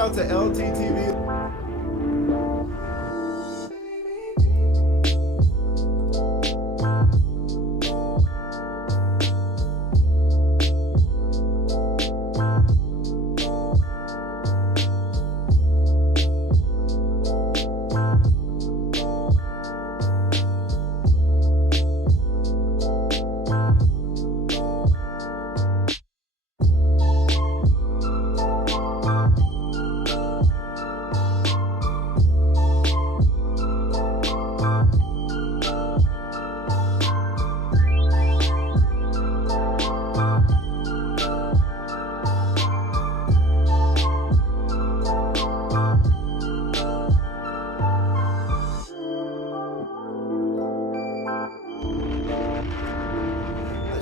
out to LTTV.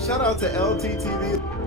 Shout out to LTTV.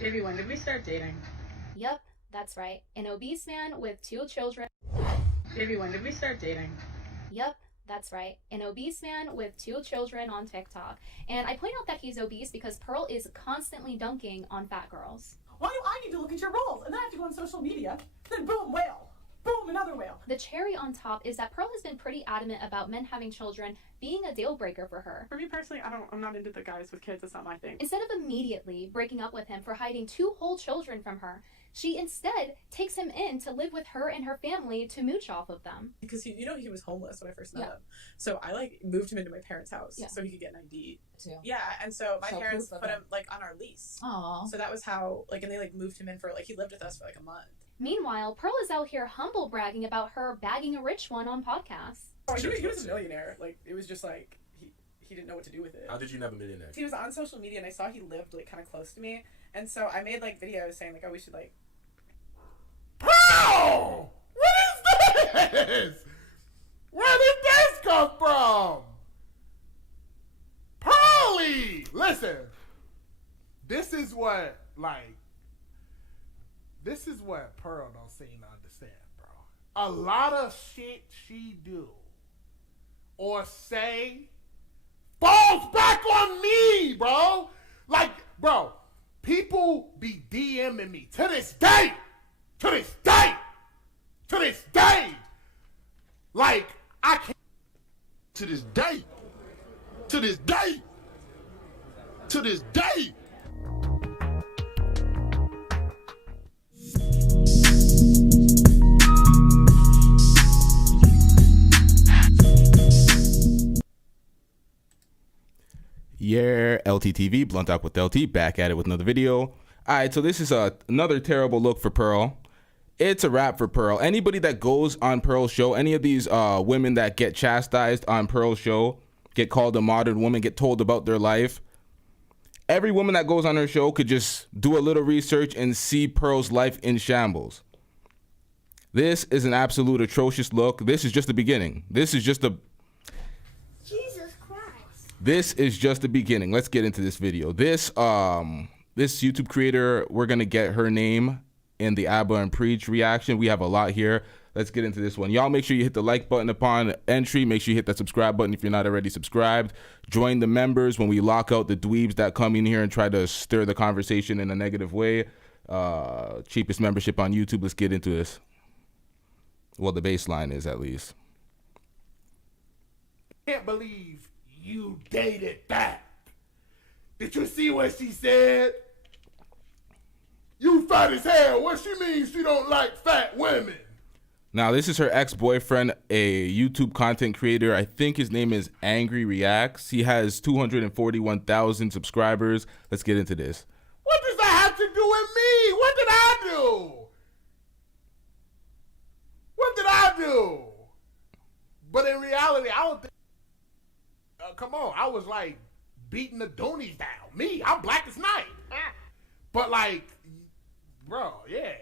Baby, when did we start dating? Yep, that's right. An obese man with 2 children. Baby, when did we start dating? Yep, that's right. An obese man with 2 children on TikTok. And I point out that he's obese because Pearl is constantly dunking on fat girls. Why do I need to look at your roles? And then I have to go on social media. Then boom, whale. Boom, another whale. The cherry on top is that Pearl has been pretty adamant about men having children being a deal breaker for her. For me personally, I'm not into the guys with kids. It's not my thing. Instead of immediately breaking up with him for hiding 2 whole children from her, she instead takes him in to live with her and her family to mooch off of them. Because he was homeless when I first met him. So I moved him into my parents' house so he could get an ID. Too. Yeah, and so my parents put him on our lease. Aww. So that was how and they moved him in for he lived with us for a month. Meanwhile, Pearl is out here humble bragging about her bagging a rich one on podcasts. Oh, he was a millionaire. It was just he didn't know what to do with it. How did you know a millionaire? He was on social media and I saw he lived kind of close to me, and so I made videos saying oh, we should Pearl! What is this? Where did this come from? Pearly! Listen, this is what Pearl don't seem to understand, bro. A lot of shit she do or say falls back on me, bro. Bro, people be DMing me to this day. I can't. To this day. Yeah, LTTV, Blunt Talk with LT, back at it with another video. All right, so this is another terrible look for Pearl. It's a wrap for Pearl. Anybody that goes on Pearl's show, any of these women that get chastised on Pearl's show, get called a modern woman, get told about their life, every woman that goes on her show could just do a little research and see Pearl's life in shambles. This is an absolute atrocious look. This is just the beginning. This is just the beginning. Let's get into this video. This YouTube creator, we're gonna get her name in the Abba and Preach reaction. We have a lot here. Let's get into this one. Y'all make sure you hit the like button upon entry. Make sure you hit that subscribe button if you're not already subscribed. Join the members when we lock out the dweebs that come in here and try to stir the conversation in a negative way. Cheapest membership on YouTube. Let's get into this. Well, the baseline is at least. Can't believe you dated that. Did you see what she said? You fat as hell. What she means she don't like fat women? Now, this is her ex-boyfriend, a YouTube content creator. I think his name is Angry Reacts. He has 241,000 subscribers. Let's get into this. What does that have to do with me? What did I do? What did I do? But in reality, I don't think... come on, I was like beating the Doonies down. Me, I'm black as night. But like, bro, yeah,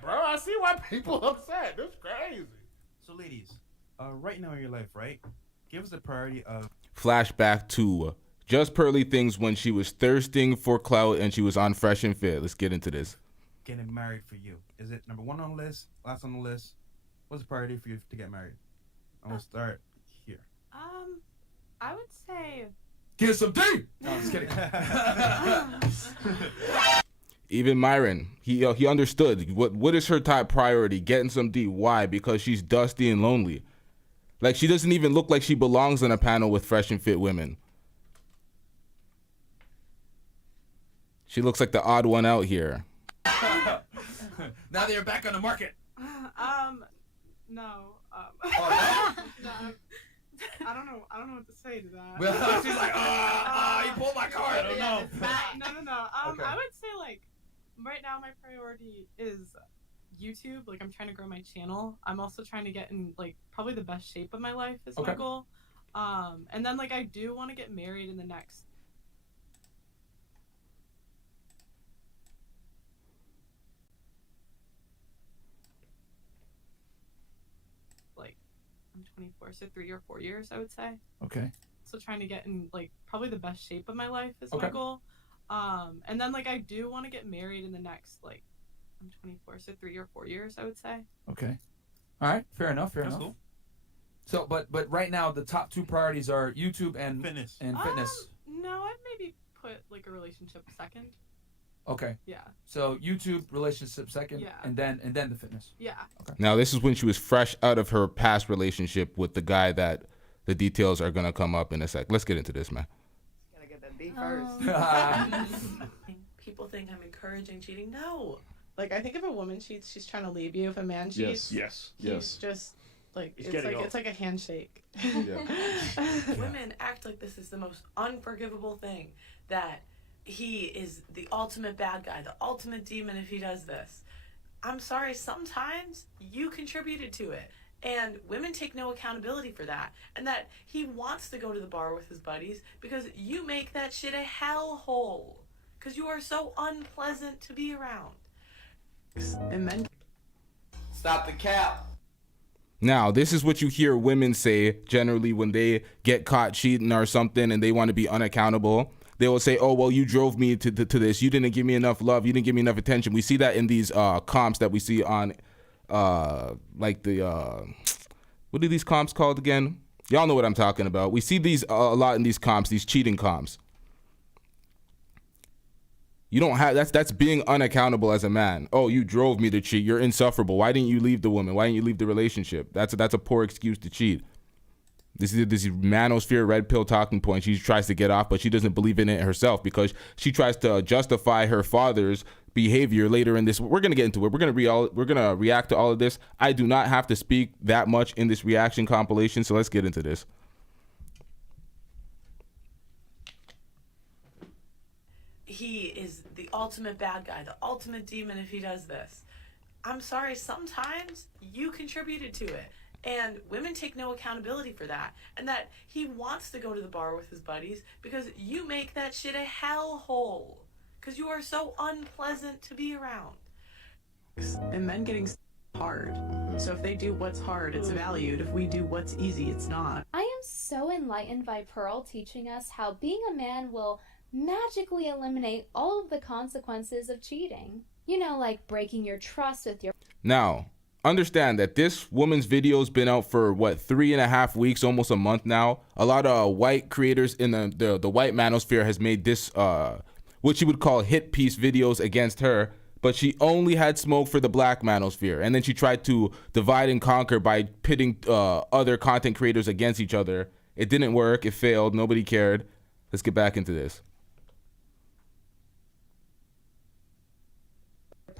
bro. I see why people upset. This crazy. So, ladies, right now in your life, right? Give us the priority of Flashback to just Pearly things when she was thirsting for clout and she was on Fresh and Fit. Let's get into this. getting married for you. Is it number one on the list, last on the list? What's the priority for you to get married? I'm gonna start here. I would say Get some tea. No, I'm just kidding. Even Myron, he understood what is her top priority, getting some D. Why? Because she's dusty and lonely. Like, she doesn't even look like she belongs on a panel with Fresh and Fit women. She looks like the odd one out here. Now they're back on the market. no. Oh, No, I don't know what to say to that. well, she's like, you pulled my card. I don't know. No. Okay. I would say, like, right now my priority is YouTube. Like, I'm trying to grow my channel. I'm also trying to get in, like, probably the best shape of my life is my goal. And then, like, I do want to get married in the next. Like, I'm 24, so 3 or 4 years, I would say. Okay. So trying to get in, like, probably the best shape of my life is my goal. And then, like, I do want to get married in the next, like, I'm 24, so 3 or 4 years, I would say. Okay. All right. Fair enough. Fair enough. Cool. So, but right now the top two priorities are YouTube and Fitness. fitness. No, I'd maybe put, like, a relationship second. Okay. Yeah. So YouTube, relationship second, Yeah. and then the fitness. Yeah. Now, this is when she was fresh out of her past relationship with the guy that the details are going to come up in a sec. Let's get into this, man. Gotta get that D first. People think I'm encouraging cheating. No. Like, I think if a woman cheats, she's trying to leave you. If a man cheats, Yes. he's just like He's it's getting like off. it's like a handshake. Women act like this is the most unforgivable thing, that he is the ultimate bad guy, the ultimate demon if he does this. I'm sorry, sometimes you contributed to it. And women take no accountability for that. And that he wants to go to the bar with his buddies because you make that shit a hellhole. Because you are so unpleasant to be around. And men Stop the cap. Now, this is what you hear women say generally when they get caught cheating or something and they want to be unaccountable. They will say, oh, well, you drove me to this. You didn't give me enough love. You didn't give me enough attention. We see that in these comps that we see on, like the, what are these comps called again? Y'all know what I'm talking about. We see these a lot in these comps, these cheating comps. You don't have, that's being unaccountable as a man. Oh, you drove me to cheat. You're insufferable. Why didn't you leave the woman? Why didn't you leave the relationship? That's a poor excuse to cheat. This is manosphere red pill talking point. She tries to get off, but she doesn't believe in it herself because she tries to justify her father's behavior later in this. We're gonna get into it. We're gonna react to all of this. I do not have to speak that much in this reaction compilation, so let's get into this. He is the ultimate bad guy, the ultimate demon if he does this. I'm sorry, sometimes you contributed to it. And women take no accountability for that. And that he wants to go to the bar with his buddies because you make that shit a hellhole. Because you are so unpleasant to be around. and men getting hard. So if they do what's hard, it's valued. If we do what's easy, it's not. I am so enlightened by Pearl teaching us how being a man will magically eliminate all of the consequences of cheating. You know, like breaking your trust with your... Now, understand that this woman's video's been out for, 3.5 weeks, almost a month now. A lot of white creators in the white manosphere has made this, what you would call hit piece videos against her. But she only had smoke for the black manosphere. And then she tried to divide and conquer by pitting other content creators against each other. It didn't work. It failed. Nobody cared. Let's get back into this.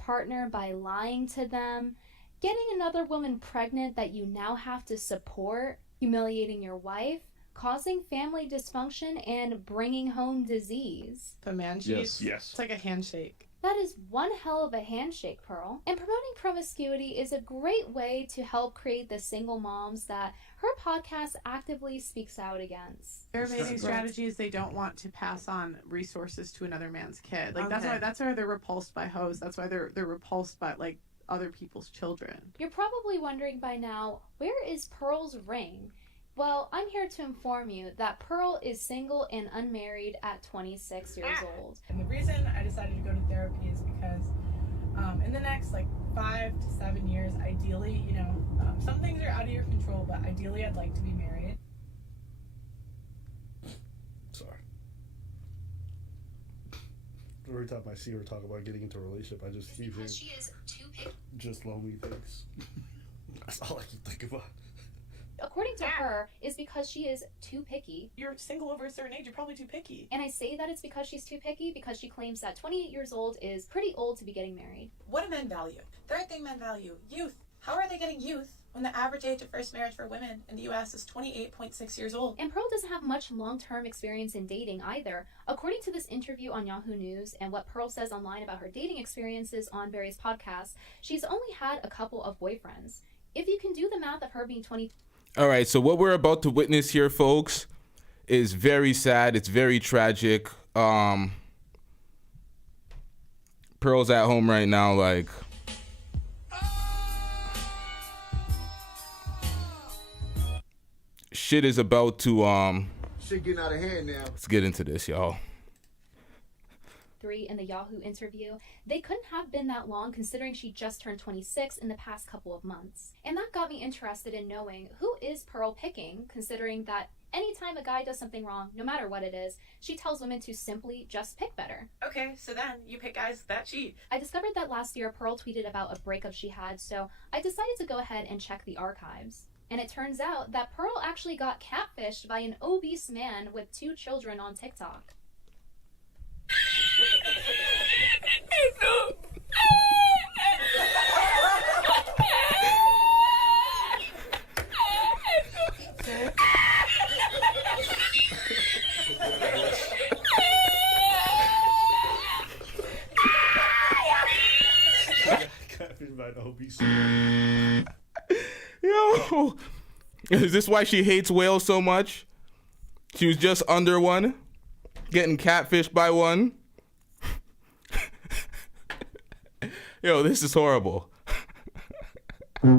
partner by lying to them, getting another woman pregnant that you now have to support, humiliating your wife, causing family dysfunction, and bringing home disease. If a man cheats, Yes. it's like a handshake. That is one hell of a handshake, Pearl. And promoting promiscuity is a great way to help create the single moms that her podcast actively speaks out against. Their amazing strategy is they don't want to pass on resources to another man's kid. Like that's why they're repulsed by hoes. That's why they're repulsed by like other people's children. You're probably wondering by now, where is Pearl's ring? Well, I'm here to inform you that Pearl is single and unmarried at 26 years old. And the reason I decided to go to therapy is because in the next like 5 to 7 years, ideally, some things are out of your control, but ideally I'd like to be married. Sorry. Every time I see her talk about getting into a relationship, I just keep Because she is too picky. just lonely things. That's all I can think about. According to her, is because she is too picky. You're single over a certain age, you're probably too picky. And I say that it's because she's too picky because she claims that 28 years old is pretty old to be getting married. What do men value? Third thing men value, youth. How are they getting youth when the average age of first marriage for women in the US is 28.6 years old? And Pearl doesn't have much long-term experience in dating either. According to this interview on Yahoo News and what Pearl says online about her dating experiences on various podcasts, she's only had a couple of boyfriends. If you can do the math of her being 20... All right, so what we're about to witness here, folks, is very sad. It's very tragic. Pearl's at home right now, like... Shit is about to, Shit getting out of hand now. Let's get into this, y'all. In the Yahoo interview, they couldn't have been that long considering she just turned 26 in the past couple of months. And that got me interested in knowing who is Pearl picking, considering that anytime a guy does something wrong, no matter what it is, she tells women to simply just pick better. Okay, so then you pick guys that cheat. I discovered that last year Pearl tweeted about a breakup she had, so I decided to go ahead and check the archives. And it turns out that Pearl actually got catfished by an obese man with 2 children on TikTok. Yo, is this why she hates whales so much? She was just under one, getting catfished by one. Yo, this is horrible. Pick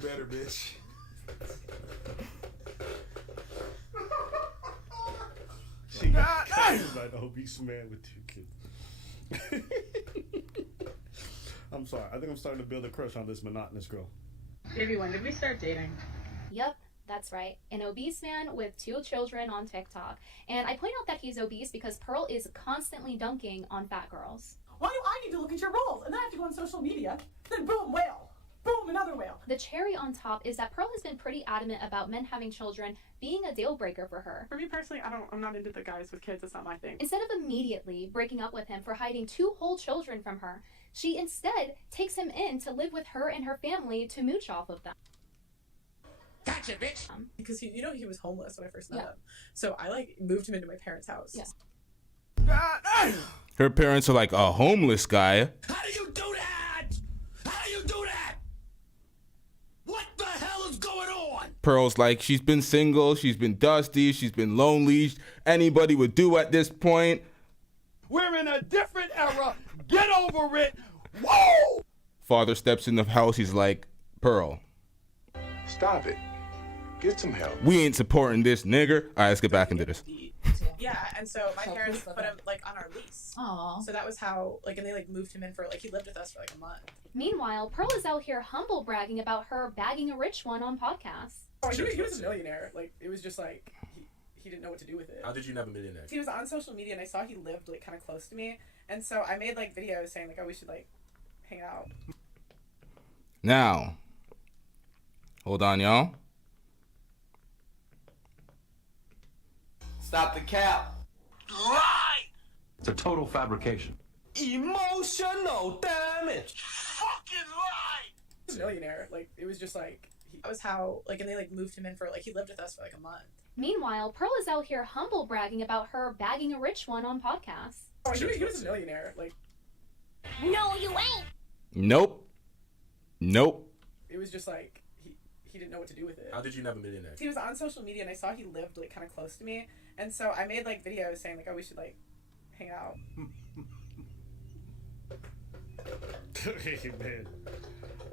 better, bitch. She got catfished by the obese man with 2 kids. I'm sorry. I think I'm starting to build a crush on this monotonous girl. Baby, when did we start dating? Yep, that's right. An obese man with 2 children on TikTok. And I point out that he's obese because Pearl is constantly dunking on fat girls. Why do I need to look at your rolls? And then I have to go on social media. Then boom, whale. Boom, another whale. The cherry on top is that Pearl has been pretty adamant about men having children being a deal breaker for her. For me personally, I'm not into the guys with kids. It's not my thing. Instead of immediately breaking up with him for hiding 2 whole children from her, she instead takes him in to live with her and her family to mooch off of them. Gotcha, bitch. Because he was homeless when I first met him. So I moved him into my parents' house. Yes. Her parents are like, a homeless guy. How do you do that? How do you do that? What the hell is going on? Pearl's like, she's been single, she's been dusty, she's been lonely. Anybody would do at this point. We're in a different era. Get over it. Whoa! Father steps in the house, he's like, Pearl, stop it. Get some help. We ain't supporting this nigger. All right, let's get back into this. Yeah, and so my parents put him on our lease. Aww. So that was how and they moved him in for he lived with us for a month. Meanwhile, Pearl is out here humble bragging about her bagging a rich one on podcasts. Oh, he was a millionaire. It was just he didn't know what to do with it. How did you know a millionaire? He was on social media and I saw he lived kind of close to me, and so I made videos saying oh, we should hang out. Now, hold on, y'all. Stop the cap. Right! It's a total fabrication. Emotional damage. Fucking lie. He's a millionaire. Like, it was just like, that was how, like, and they, like, moved him in for, like, he lived with us for, like, a month. Meanwhile, Pearl is out here humble bragging about her bagging a rich one on podcasts. Oh, he was a millionaire. Like, no, you ain't. Nope. Nope. it was just like, he didn't know what to do with it. How did you know a millionaire? He was on social media and I saw he lived, like, kind of close to me. And so I made, like, videos saying, like, oh, we should, like, hang out. Hey, man.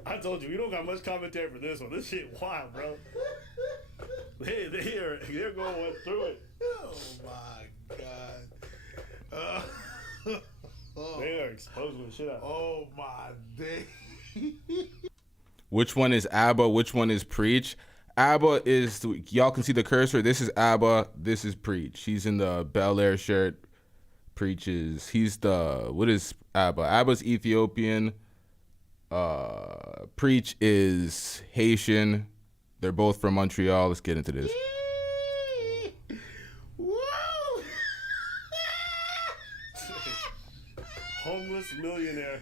I told you, we don't got much commentary for this one. This shit wild, bro. They're going through it. Oh, my God. They are exposing the shit out. Oh, my day. Which one is ABBA? Which one is Preach? ABBA is, y'all can see the cursor. This is ABBA. This is Preach. He's in the Bel Air shirt. Preach is, he's the, what is ABBA? ABBA's Ethiopian. Preach is Haitian. They're both from Montreal. Let's get into this. Homeless millionaire.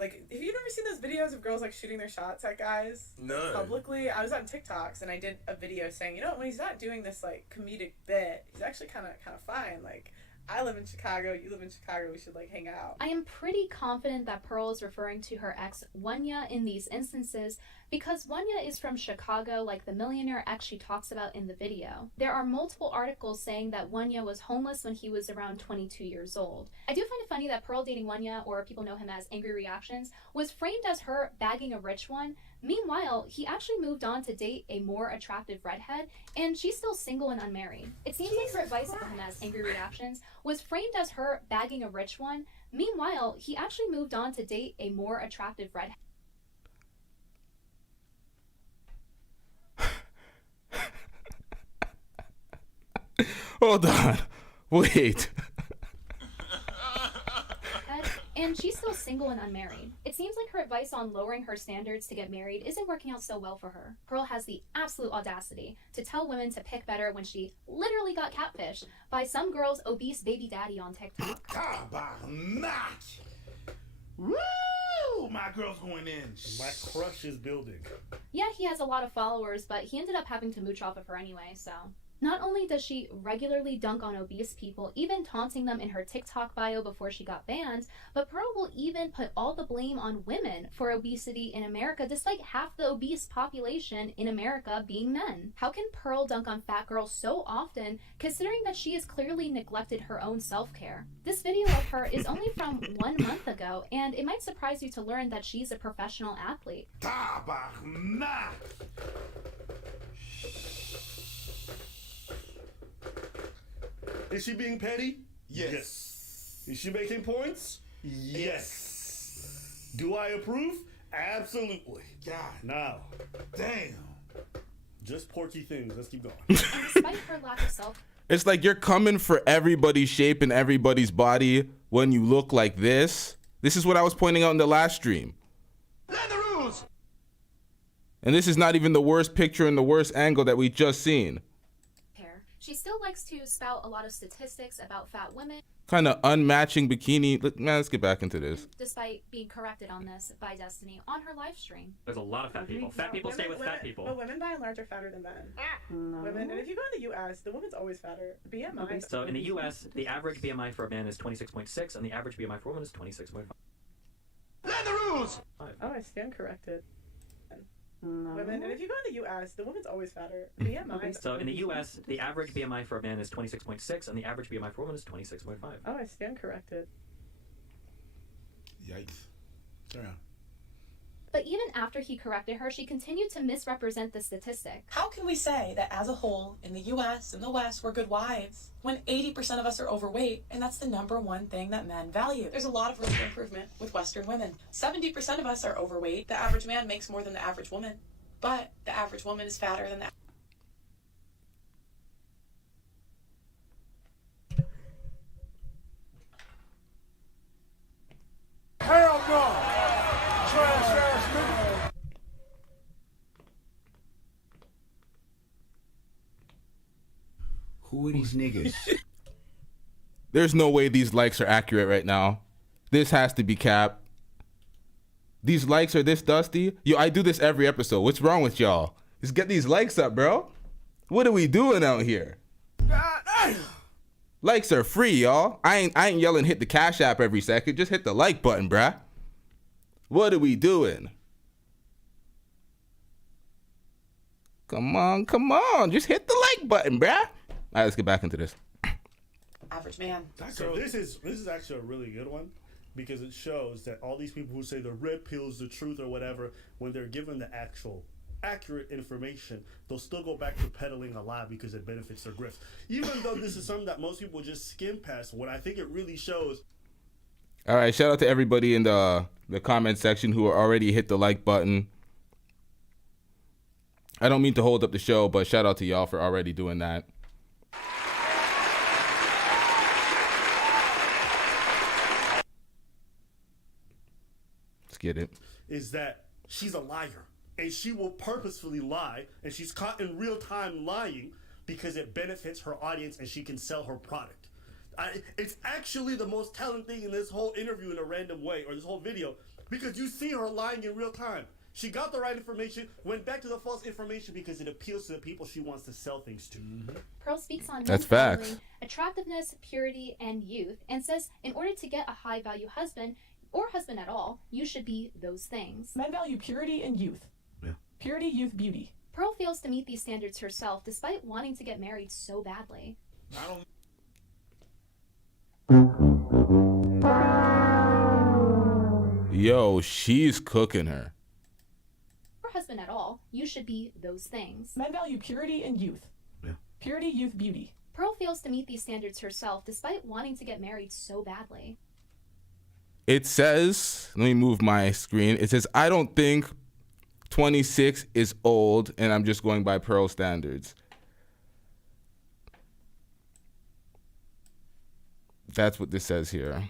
Like, have you ever seen those videos of girls, like, shooting their shots at guys? No. Publicly? I was on TikToks and I did a video saying, you know, when he's not doing this, like, comedic bit, he's actually kind of fine. Like, I live in Chicago, you live in Chicago, we should, like, hang out. I am pretty confident that Pearl is referring to her ex, Wanya, in these instances because Wanya is from Chicago, like the millionaire ex she talks about in the video. There are multiple articles saying that Wanya was homeless when he was around 22 years old. I do find it funny that Pearl dating Wanya, or people know him as Angry Reactions, was framed as her bagging a rich one. Meanwhile, he actually moved on to date a more attractive redhead, and she's still single and unmarried. It seems like her advice of him as Angry Reactions was framed as her bagging a rich one. Meanwhile, he actually moved on to date a more attractive redhead. Hold on. Wait. And she's still single and unmarried. It seems like her advice on lowering her standards to get married isn't working out so well for her. Pearl has the absolute audacity to tell women to pick better when she literally got catfished by some girl's obese baby daddy on TikTok. Woo! My girl's going in. My crush is building. Yeah, he has a lot of followers, but he ended up having to mooch off of her anyway, so. Not only does she regularly dunk on obese people, even taunting them in her TikTok bio before she got banned, but Pearl will even put all the blame on women for obesity in America, despite half the obese population in America being men. How can Pearl dunk on fat girls so often, considering that she has clearly neglected her own self-care? This video of her is only from 1 month ago, and it might surprise you to learn that she's a professional athlete. Is she being petty? Yes. Is she making points? Yes. Do I approve? Absolutely. God. Now. Damn. Just porky things. Let's keep going. And despite her lack of self, It's like you're coming for everybody's shape and everybody's body when you look like this. This is what I was pointing out in the last stream. Learn the rules. And this is not even the worst picture and the worst angle that we just seen. she still likes to spout a lot of statistics about fat women. Kind of unmatching bikini. Let's get back into this. Despite being corrected on this by Destiny on her live stream. There's a lot of fat people. Fat people stay with fat people. But women by and large are fatter than men. No. Women, and if you go in the U.S., the woman's always fatter. BMI. So in the U.S., the average BMI for a man is 26.6, and the average BMI for a woman is 26.5. Learn the rules. Oh, I stand corrected. No. Women, and if you go in the U.S., the woman's always fatter. BMI. So in the U.S., the average BMI for a man is 26.6, and the average BMI for a woman is 26.5. Oh, I stand corrected. Yikes. Turn around. But even after he corrected her, she continued to misrepresent the statistic. How can we say that as a whole, in the US and the West, we're good wives, when 80% of us are overweight, and that's the #1 thing that men value? There's a lot of room for improvement with Western women. 70% of us are overweight. The average man makes more than the average woman, but the average woman is fatter than the Hell no! Trash ass nigga. Who are these niggas? There's no way these likes are accurate right now. This has to be cap. These likes are this dusty. Yo, I do this every episode. What's wrong with y'all? Just get these likes up, bro. What are we doing out here? Likes are free, y'all. I ain't yelling hit the Cash App every second. Just hit the like button, bruh. What are we doing? Come on. Just hit the like button, bruh. All right, let's get back into this. Average man. So this is actually a really good one because it shows that all these people who say the red pill is the truth or whatever, when they're given the actual accurate information, they'll still go back to peddling a lie because it benefits their grift. Even though this is something that most people just skim past, what I think it really shows. All right, shout out to everybody in the comment section who already hit the like button. I don't mean to hold up the show, but shout out to y'all for already doing that. Let's get it. Is that she's a liar. And she will purposefully lie, and she's caught in real time lying because it benefits her audience and she can sell her product. It's actually the most telling thing in this whole interview in a random way, or this whole video, because you see her lying in real time. She got the right information, went back to the false information because it appeals to the people she wants to sell things to. Pearl speaks on That's men facts. valuing attractiveness, purity, and youth, and says in order to get a high-value husband, or husband at all, you should be those things. Men value purity and youth. Yeah. Purity, youth, beauty. Pearl fails to meet these standards herself despite wanting to get married so badly. Yo, she's cooking her. Or husband at all, you should be those things. Men value purity and youth. Yeah. Purity, youth, beauty. Pearl fails to meet these standards herself despite wanting to get married so badly. It says, let me move my screen. It says, I don't think 26 is old, and I'm just going by Pearl standards. That's what this says here.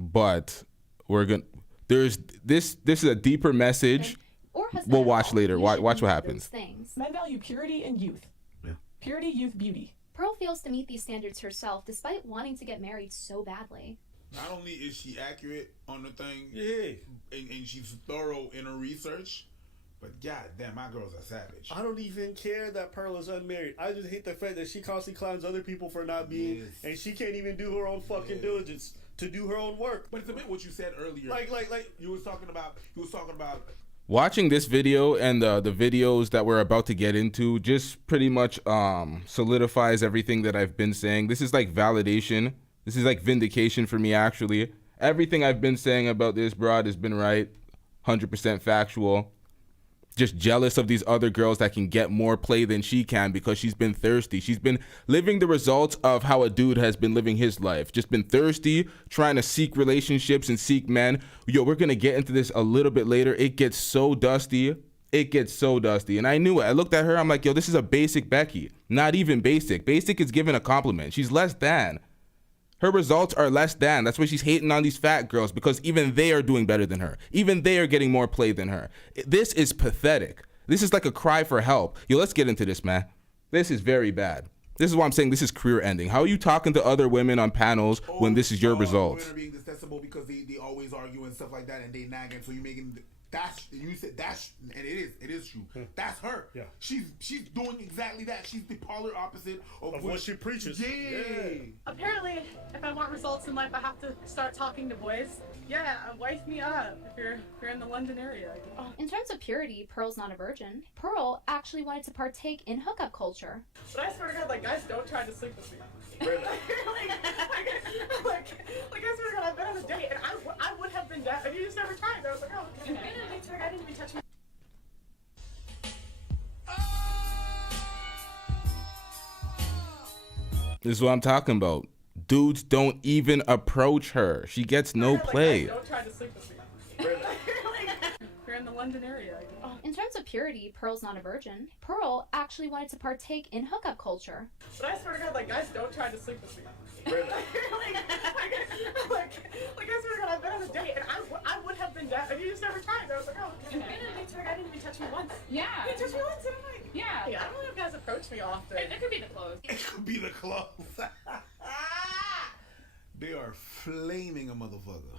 But we're going to, there's this is a deeper message. Or husband We'll at watch all, later. you Watch should what be happens. those things. Men value purity and youth. Yeah. Purity, youth, beauty. Pearl fails to meet these standards herself despite wanting to get married so badly. Not only is she accurate on the thing, Yeah. and she's thorough in her research, but goddamn, my girl's a savage. I don't even care that Pearl is unmarried. I just hate the fact that she constantly clowns other people for not being, and she can't even do her own fucking diligence to do her own work. But it's a bit what you said earlier. Like you was talking about. Watching this video and the videos that we're about to get into just pretty much solidifies everything that I've been saying. This is like validation. This is like vindication for me, actually. Everything I've been saying about this broad has been right. 100% factual. Just jealous of these other girls that can get more play than she can because she's been thirsty. She's been living the results of how a dude has been living his life. Just been thirsty, trying to seek relationships and seek men. Yo, we're going to get into this a little bit later. It gets so dusty. It gets so dusty. And I knew it. I looked at her. I'm like, yo, this is a basic Becky. Not even basic. Basic is given a compliment. She's less than. Her results are less than. That's why she's hating on these fat girls, because even they are doing better than her. Even they are getting more play than her. This is pathetic. This is like a cry for help. Yo, let's get into this, man. This is very bad. This is why I'm saying this is career ending. How are you talking to other women on panels when this is your results? Women are being detestable because they always argue and stuff like that, and they nag, and so you making you said that's, and it is true. That's her. Yeah. She's doing exactly that. She's the polar opposit of what she preaches. Yeah. Apparently, if I want results in life, I have to start talking to boys. Yeah, wife me up if you're in the London area. In terms of purity, Pearl's not a virgin. Pearl actually wanted to partake in hookup culture. But I swear to God, like, guys don't try to sleep with me. Really? like, I swear to God, I've been on a date and I would have been dead, and you just never tried. I was like, oh, okay. I didn't even touch my. This is what I'm talking about. Dudes don't even approach her. She gets no play. Guys don't try to sleep with me. Really? You're in the London area. In terms of purity, Pearl's not a virgin. Pearl actually wanted to partake in hookup culture. But I swear to God, like, guys don't try to sleep with me. Really? like, I swear to God, I've been on a date and I would have been dead, and you just never tried. I was like, oh, okay. I didn't even touch me once. Yeah. You touched me once, and I'm like, Yeah. I don't know if guys approach me often. It could be the clothes. It could be the clothes. They are flaming a motherfucker.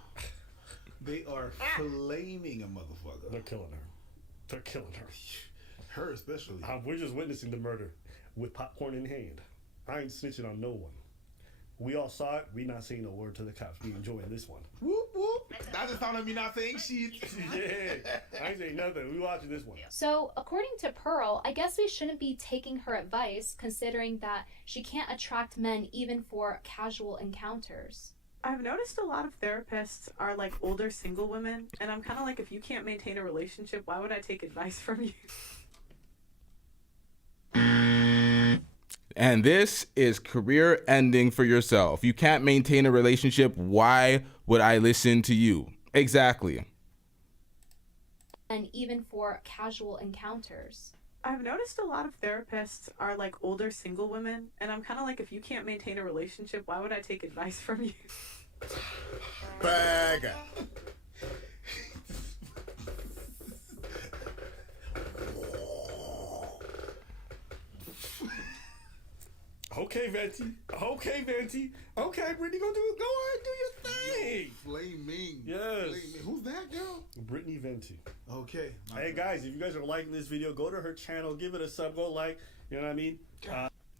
They are flaming a motherfucker. They're killing her. They're killing her. Her especially. We're just witnessing the murder with popcorn in hand. I ain't snitching on no one. We all saw it. We not saying a word to the cops. We enjoying this one. Whoop whoop. That just sounded me not saying shit. Yeah, I ain't saying nothing. We watching this one. So, according to Pearl, I guess we shouldn't be taking her advice, considering that she can't attract men even for casual encounters. I've noticed a lot of therapists are like older single women, and I'm kind of like, if you can't maintain a relationship, why would I take advice from you? And this is career ending for yourself. You can't maintain a relationship. Why would I listen to you? Exactly. And even for casual encounters. I've noticed a lot of therapists are like older single women, and I'm kind of like, if you can't maintain a relationship, why would I take advice from you? Bag. Okay, Venti. Okay, Venti. Okay, Brittany, go ahead, do your thing. Flaming. Yes. Flaming. Who's that girl? Brittany Venti. Okay. Hey guys, if you guys are liking this video, go to her channel, give it a sub, go like. You know what I mean?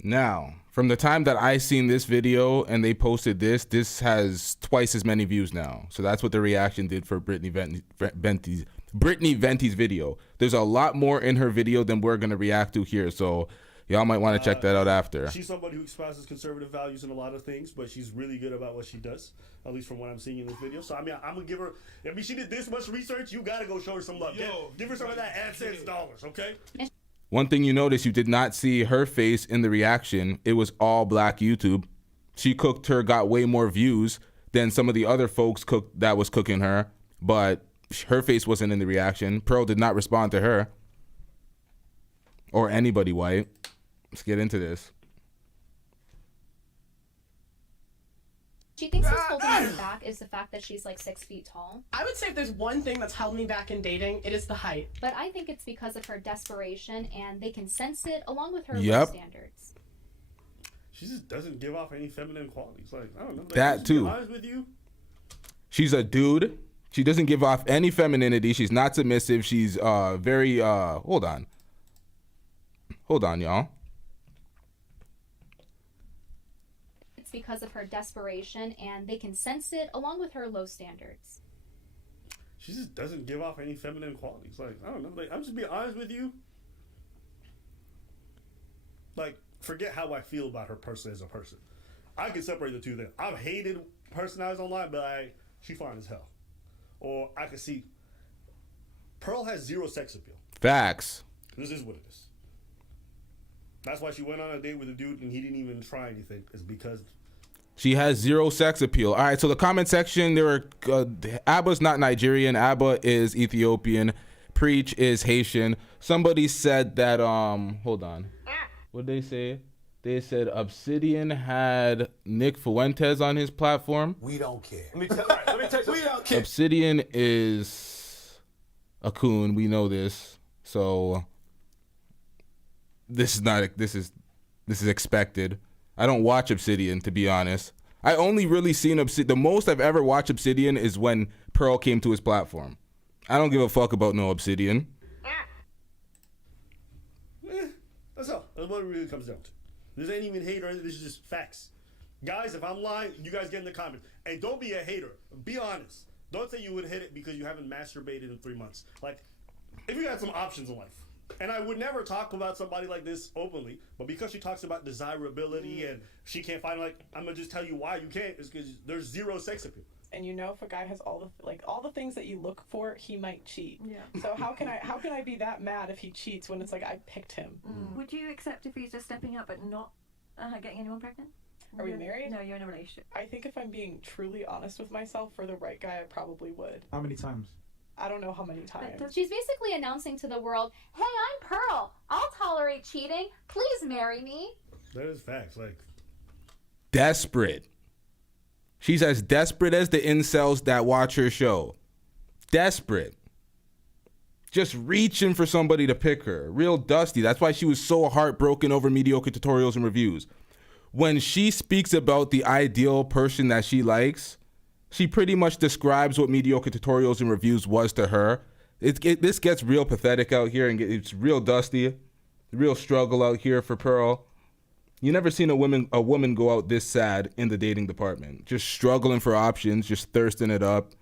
Now, from the time that I seen this video and they posted this has twice as many views now. So that's what the reaction did for Brittany Venti's video. There's a lot more in her video than we're gonna react to here. So y'all might want to check that out after. She's somebody who espouses conservative values in a lot of things, but she's really good about what she does, at least from what I'm seeing in this video. So, I mean, I'm going to give her, I mean, she did this much research, you got to go show her some love. Give her some of that AdSense dollars, okay? One thing you notice, you did not see her face in the reaction. It was all black YouTube. She cooked her, got way more views than some of the other folks that was cooking her, but her face wasn't in the reaction. Pearl did not respond to her or anybody white. Let's get into this. She thinks what's holding her back is the fact that she's like 6 feet tall. I would say if there's one thing that's held me back in dating, it is the height. But I think it's because of her desperation, and they can sense it along with her low Yep. standards. She just doesn't give off any feminine qualities. Like, I don't know. Like, That to be too. honest with you, She's a dude. She doesn't give off any femininity. She's not submissive. She's very hold on, y'all. It's because of her desperation, and they can sense it along with her low standards. she just doesn't give off any feminine qualities. Like, I don't know. Like, I'm just being honest with you. Like, forget how I feel about her person as a person. I can separate the two things. I've hated personalities online, but she fine as hell. Or I can see Pearl has zero sex appeal. Facts. This is what it is. That's why she went on a date with a dude and he didn't even try anything. It's because She has zero sex appeal. All right, so the comment section, there were Abba's not Nigerian. Abba is Ethiopian. Preach is Haitian. Somebody said that hold on. What did they say? They said Obsidian had Nick Fuentes on his platform. We don't care. Let me tell you, we don't care. Obsidian is a coon. We know this. So this is expected. I don't watch Obsidian, to be honest. I only really seen Obsidian. The most I've ever watched Obsidian is when Pearl came to his platform. I don't give a fuck about no Obsidian. that's all. That's what it really comes down to. This ain't even hate or anything. This is just facts. Guys, if I'm lying, you guys get in the comments. And don't be a hater. Be honest. Don't say you would hit it because you haven't masturbated in 3 months. Like, if you got some options in life. And I would never talk about somebody like this openly, but because she talks about desirability and she can't find, like, I'm gonna just tell you why you can't. Is because there's zero sex appeal. And you know, if a guy has all the things that you look for, he might cheat. Yeah. So how can I be that mad if he cheats when it's like I picked him? Would you accept if he's just stepping up but not getting anyone pregnant? Are we married? No, you're in a relationship. I think if I'm being truly honest with myself, for the right guy, I probably would. How many times? I don't know how many times. She's basically announcing to the world, hey, I'm Pearl. I'll tolerate cheating. Please marry me. That is facts. Like, Desperate. She's as desperate as the incels that watch her show. Desperate. Just reaching for somebody to pick her. Real dusty. That's why she was so heartbroken over mediocre tutorials and reviews. when she speaks about the ideal person that she likes, she pretty much describes what mediocre tutorials and reviews was to her. This gets real pathetic out here, and it's real dusty, real struggle out here for Pearl. You never seen a woman go out this sad in the dating department, just struggling for options, just thirsting it up.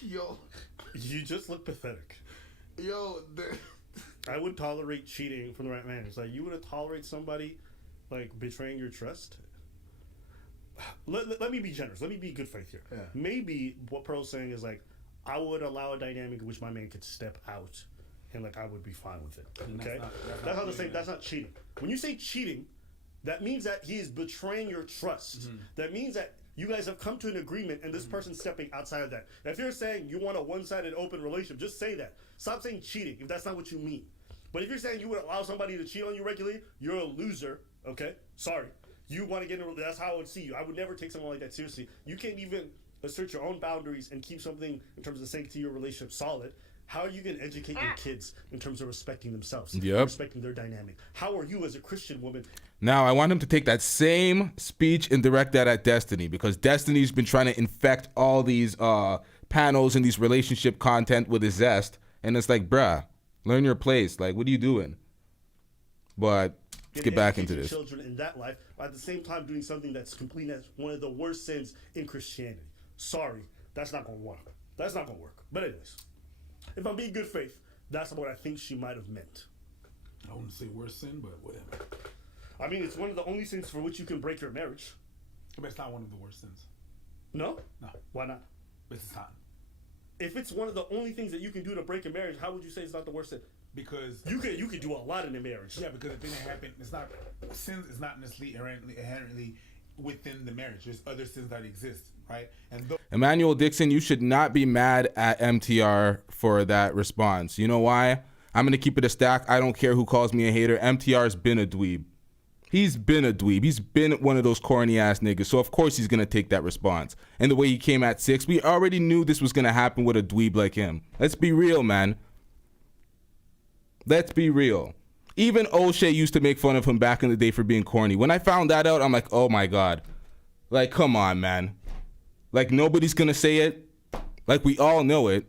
Yo, you just look pathetic. Yo, I would tolerate cheating from the right man. It's like you would tolerate somebody like betraying your trust. Let me be generous. Let me be good faith here. Yeah. Maybe what Pearl's saying is like, I would allow a dynamic in which my man could step out, and like I would be fine with it. Okay, that's not the same. That's not cheating. When you say cheating, that means that he is betraying your trust. That means that you guys have come to an agreement, and this person's stepping outside of that. Now, if you're saying you want a one-sided open relationship, just say that. Stop saying cheating if that's not what you mean. But if you're saying you would allow somebody to cheat on you regularly, you're a loser. Okay, sorry. You want to get in. That's how I would see you. I would never take someone like that seriously. You can't even assert your own boundaries and keep something in terms of the sanctity of your relationship solid. How are you going to educate your kids in terms of respecting themselves, respecting their dynamic? How are you as a Christian woman? Now, I want him to take that same speech and direct that at Destiny, because Destiny's been trying to infect all these panels and these relationship content with his zest. And it's like, bruh, learn your place. Like, what are you doing? But let's get back into this. Children in that life, but at the same time doing something that's completely one of the worst sins in Christianity. Sorry, that's not going to work. That's not going to work. But anyways, if I'm being good faith, that's what I think she might have meant. I wouldn't say worst sin, but whatever. I mean, it's one of the only sins for which you can break your marriage. But it's not one of the worst sins. No? No. Why not? But it's not. If it's one of the only things that you can do to break a marriage, how would you say it's not the worst sin? Because you could do a lot in a marriage. Yeah, because the thing that happened, it's not sins is not necessarily inherently within the marriage. There's other sins that exist, right? And Emmanuel Dixon, you should not be mad at MTR for that response. You know why? I'm gonna keep it a stack. I don't care who calls me a hater. MTR's been a dweeb. He's been a dweeb. He's been one of those corny ass niggas. So of course he's gonna take that response. And the way he came at 6, we already knew this was gonna happen with a dweeb like him. Let's be real, man. Let's be real. Even O'Shea used to make fun of him back in the day for being corny. When I found that out, I'm like, oh my God. Like, come on, man. Like, nobody's gonna say it. Like, we all know it.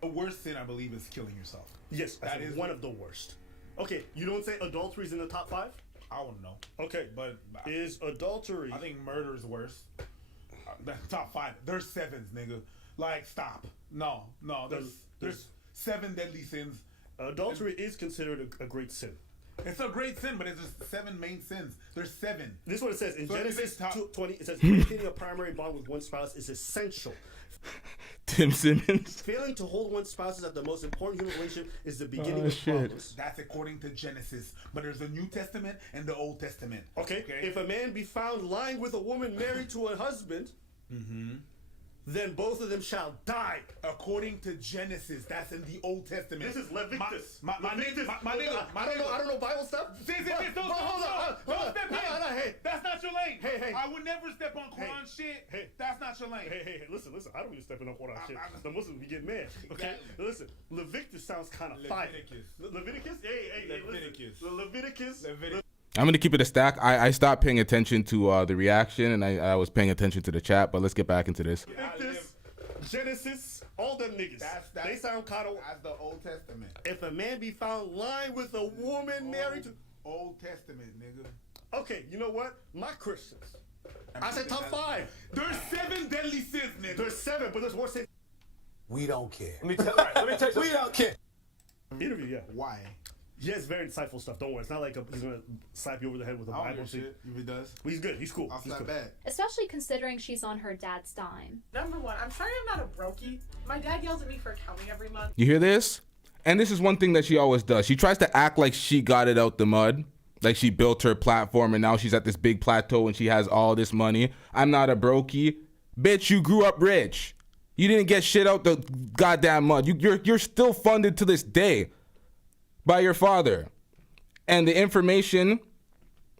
The worst sin, I believe, is killing yourself. Yes, that is one of the worst. Okay, you don't say adultery is in the top 5? I wouldn't know. Okay, but is adultery? I think murder is worse. That's top 5. There's 7s, nigga. Like, stop. No. There's 7 deadly sins. Adultery is considered a great sin. It's a great sin, but it's just 7 main sins. There's 7. This is what it says in Genesis 20. It says maintaining a primary bond with one spouse is essential. Tim Simmons. Failing to hold one's spouse is at the most important human relationship is the beginning of problems. That's according to Genesis. But there's a New Testament and the Old Testament. Okay. If a man be found lying with a woman married to a husband, then both of them shall die. According to Genesis, that's in the Old Testament. This is Leviticus. My nigga. I don't know Bible stuff. Don't step in. That's not your lane. Hey. I would never step on Quran shit. Hey. That's not your lane. Hey. Listen. I don't even stepping on Quran shit. The Muslims be getting mad. Okay. Listen. Leviticus sounds kind of fire. Leviticus. Hey. Leviticus. I'm gonna keep it a stack. I stopped paying attention to the reaction, and I was paying attention to the chat. But let's get back into this. Genesis, all them niggas. They sound kind of as the Old Testament. If a man be found lying with a woman married to Old Testament, nigga. Okay, you know what? My Christians. I said top 5. There's 7 deadly sins, nigga. There's 7, but there's more sins. We don't care. Let me tell you. We don't care. Interview, yeah. Why? Yeah, it's very insightful stuff. Don't worry. It's not like he's going to slap you over the head with a Bible. Shit, if he does. He's good. He's cool. He's not bad. Especially considering she's on her dad's dime. Number 1, I'm sorry I'm not a brokey. My dad yells at me for accounting every month. You hear this? And this is one thing that she always does. She tries to act like she got it out the mud. Like she built her platform and now she's at this big plateau and she has all this money. I'm not a brokey. Bitch, you grew up rich. You didn't get shit out the goddamn mud. You're still funded to this day by your father. And the information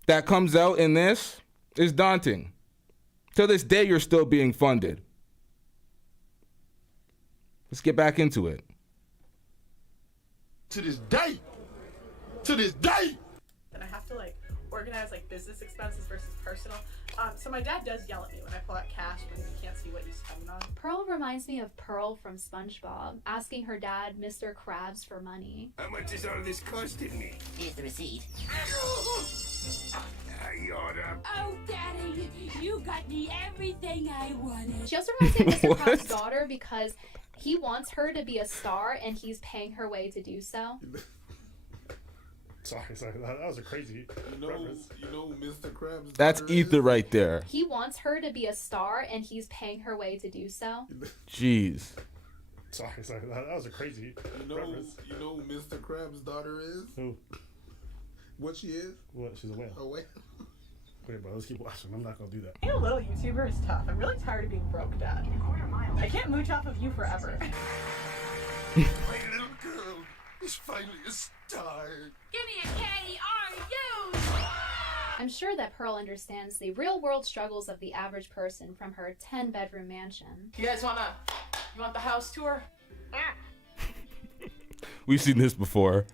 that comes out in this is daunting. To this day, you're still being funded. Let's get back into it. To this day. To this day. And I have to like organize like business expenses versus personal. So my dad does yell at me when I pull out cash when he can't see what you spend on. Pearl reminds me of Pearl from SpongeBob, asking her dad, Mr. Krabs, for money. How much is all this costing me? Here's the receipt. Oh, Daddy, you got me everything I wanted. She also reminds me of Mr. Krabs' daughter because he wants her to be a star and he's paying her way to do so. Sorry, that was a crazy reference. You know Mr. Krabs. That's Ether right there. He wants her to be a star and he's paying her way to do so. Jeez. Sorry, that was a crazy reference. You know who Mr. Krabs' daughter is? Who? What she is? What? She's a whale. A whale. Wait, bro, let's keep watching. I'm not gonna do that. Being a little YouTuber is tough. I'm really tired of being broke, Dad. I can't mooch off of you forever. My little girl is finally a star. Give me a caddy, are you? I'm sure that Pearl understands the real-world struggles of the average person from her 10-bedroom mansion. You guys want the house tour? We've seen this before.